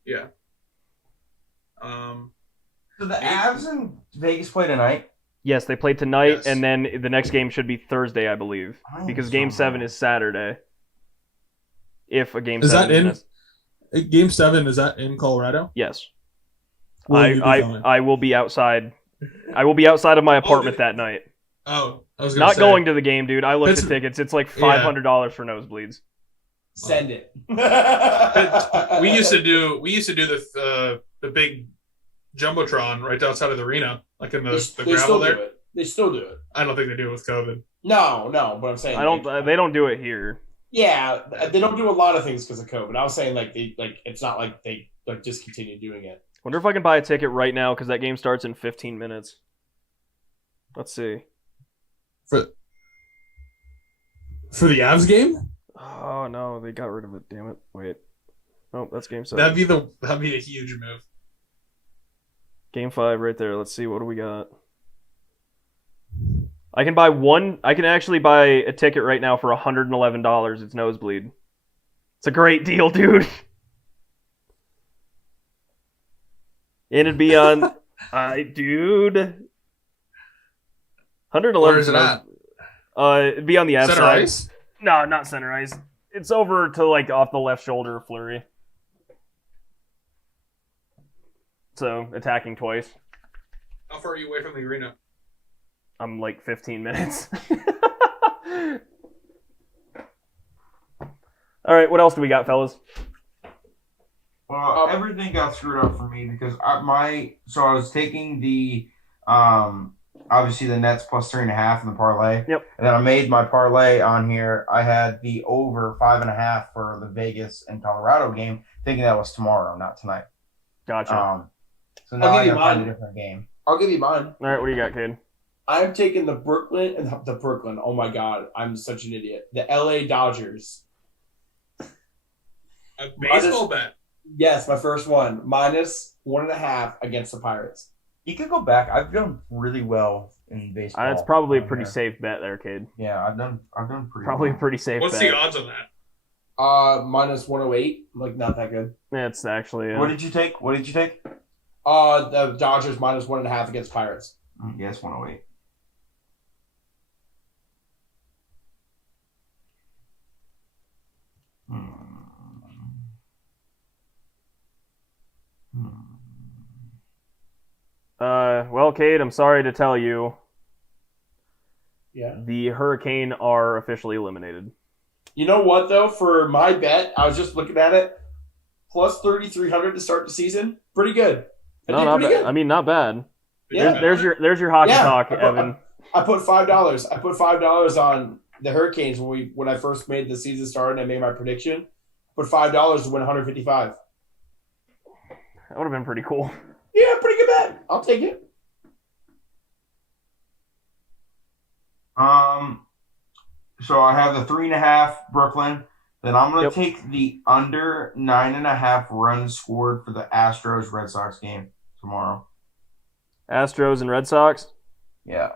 Yeah. So the Avs in Vegas play tonight? Yes, they play tonight, and then the next game should be Thursday, I believe, because Game 7 is Saturday. If a Game 7 is that Game 7 is that in Colorado? Yes. I will be outside. I will be outside of my apartment that night. Oh, I was not going to the game, dude. I looked at tickets. It's like $500 for nosebleeds. Send it. we used to do the big jumbotron right outside of the arena, like in the gravel there. They still do it. I don't think they do it with COVID. No, but I'm saying they don't do it here. Yeah, they don't do a lot of things because of COVID. I was saying it's not like they just continue doing it. Wonder if I can buy a ticket right now because that game starts in 15 minutes. Let's see. For the Avs game? Oh no, they got rid of it. Damn it! Wait. Oh, that's Game 7. That'd be a huge move. Game 5 right there. Let's see, what do we got? I can actually buy a ticket right now for $111. It's nosebleed. It's a great deal, dude. And it'd be on dude. 111. Where is it at? It'd be on the outside. Center ice? No, not center ice. It's over to like off the left shoulder of Fleury. So attacking twice. How far are you away from the arena? I'm like 15 minutes. All right, what else do we got, fellas? Well, everything got screwed up for me because I was taking the obviously the Nets plus 3.5 in the parlay. Yep. And then I made my parlay on here. I had the over 5.5 for the Vegas and Colorado game, thinking that was tomorrow, not tonight. Gotcha. So now I gotta find a different game. I'll give you mine. All right, what do you got, Cade? I'm taking the Brooklyn. Oh my God, I'm such an idiot. The LA Dodgers. A baseball bet. Yes, my first one. Minus 1.5 against the Pirates. You could go back. I've done really well in baseball. It's probably a pretty safe bet there, Cade. Yeah, I've done pretty Probably well. a pretty safe What's bet. the odds on that? Minus 108. Like, not that good. It's actually... What did you take? The Dodgers minus 1.5 against Pirates. Yes, 108. Well, Cade, I'm sorry to tell you, Yeah. the Hurricane are officially eliminated. You know what, though? For my bet, I was just looking at it. Plus 3,300 to start the season. Pretty good. No, not bad. I mean, not bad. Yeah. There's your hockey talk, I Evan. I put $5. I put $5 on the Hurricanes when I first made the season start and I made my prediction. I put $5 to win 155. That would have been pretty cool. Yeah, pretty good bet. I'll take it. So I have the 3.5 Brooklyn. Then I'm gonna Yep. take the under 9.5 runs scored for the Astros Red Sox game tomorrow. Astros and Red Sox. Yeah,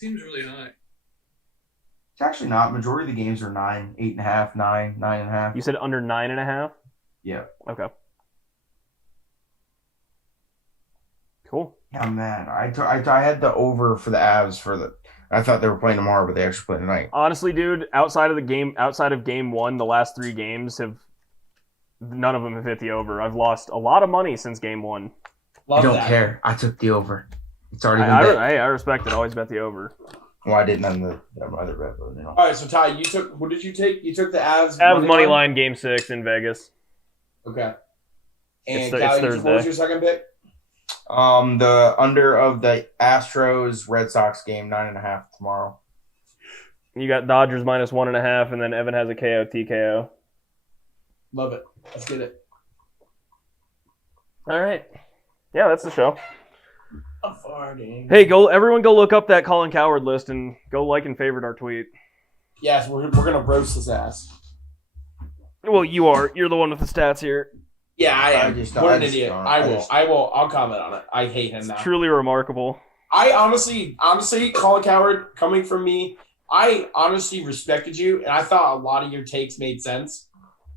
Seems really high. it's actually not. Majority of the games are 9, 8.5, 9, 9.5. You said under 9.5? Yeah. Okay. Cool. Yeah, man. I had the over for the Avs for the. I thought they were playing tomorrow, but they actually play tonight. Honestly, dude, outside of game one, the last 3 games none of them have hit the over. I've lost a lot of money since game one. I don't care. I took the over. It's already been bet. I respect it. Always bet the over. Well, I didn't on the other bet, but All right, so Ty, what did you take? You took the Avs Money line game 6 in Vegas. Okay. It's And Callie, what was Thursday. your second pick? The under of the Astros Red Sox game 9.5 tomorrow. You got Dodgers minus 1.5, and then Evan has a KO TKO. Love it. Let's get it. All right. Yeah, that's the show. I'm farting. Hey, everyone go look up that Colin Coward list and go like and favorite our tweet. Yes, we're gonna roast his ass. Well, you are. You're the one with the stats here. Yeah, I am. just What don't- an I just idiot. don't. I will. I'll comment on it. I hate him now. Truly remarkable. I honestly, Colin Coward, coming from me, I honestly respected you, and I thought a lot of your takes made sense,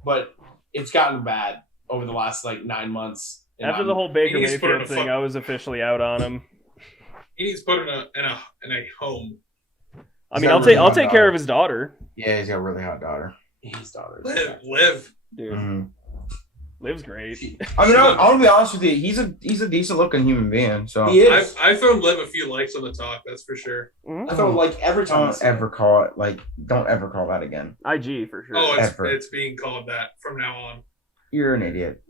but it's gotten bad over the last 9 months. After the whole Baker He needs to put Mayfield in a thing, fuck- I was officially out on him. He needs to put in a home. I mean, He's I'll got take really I'll hot take care daughter. of his daughter. Yeah, he's got a really hot daughter. His daughter. Live. Dude, Mhm. Lives great. I mean, I'm gonna be honest with you. He's a decent looking human being. So He is. I've thrown Liv a few likes on the talk, that's for sure. I thought every time. I don't see it. ever call it don't ever call that again. IG for sure. Oh, Ever. it's being called that from now on. You're an idiot.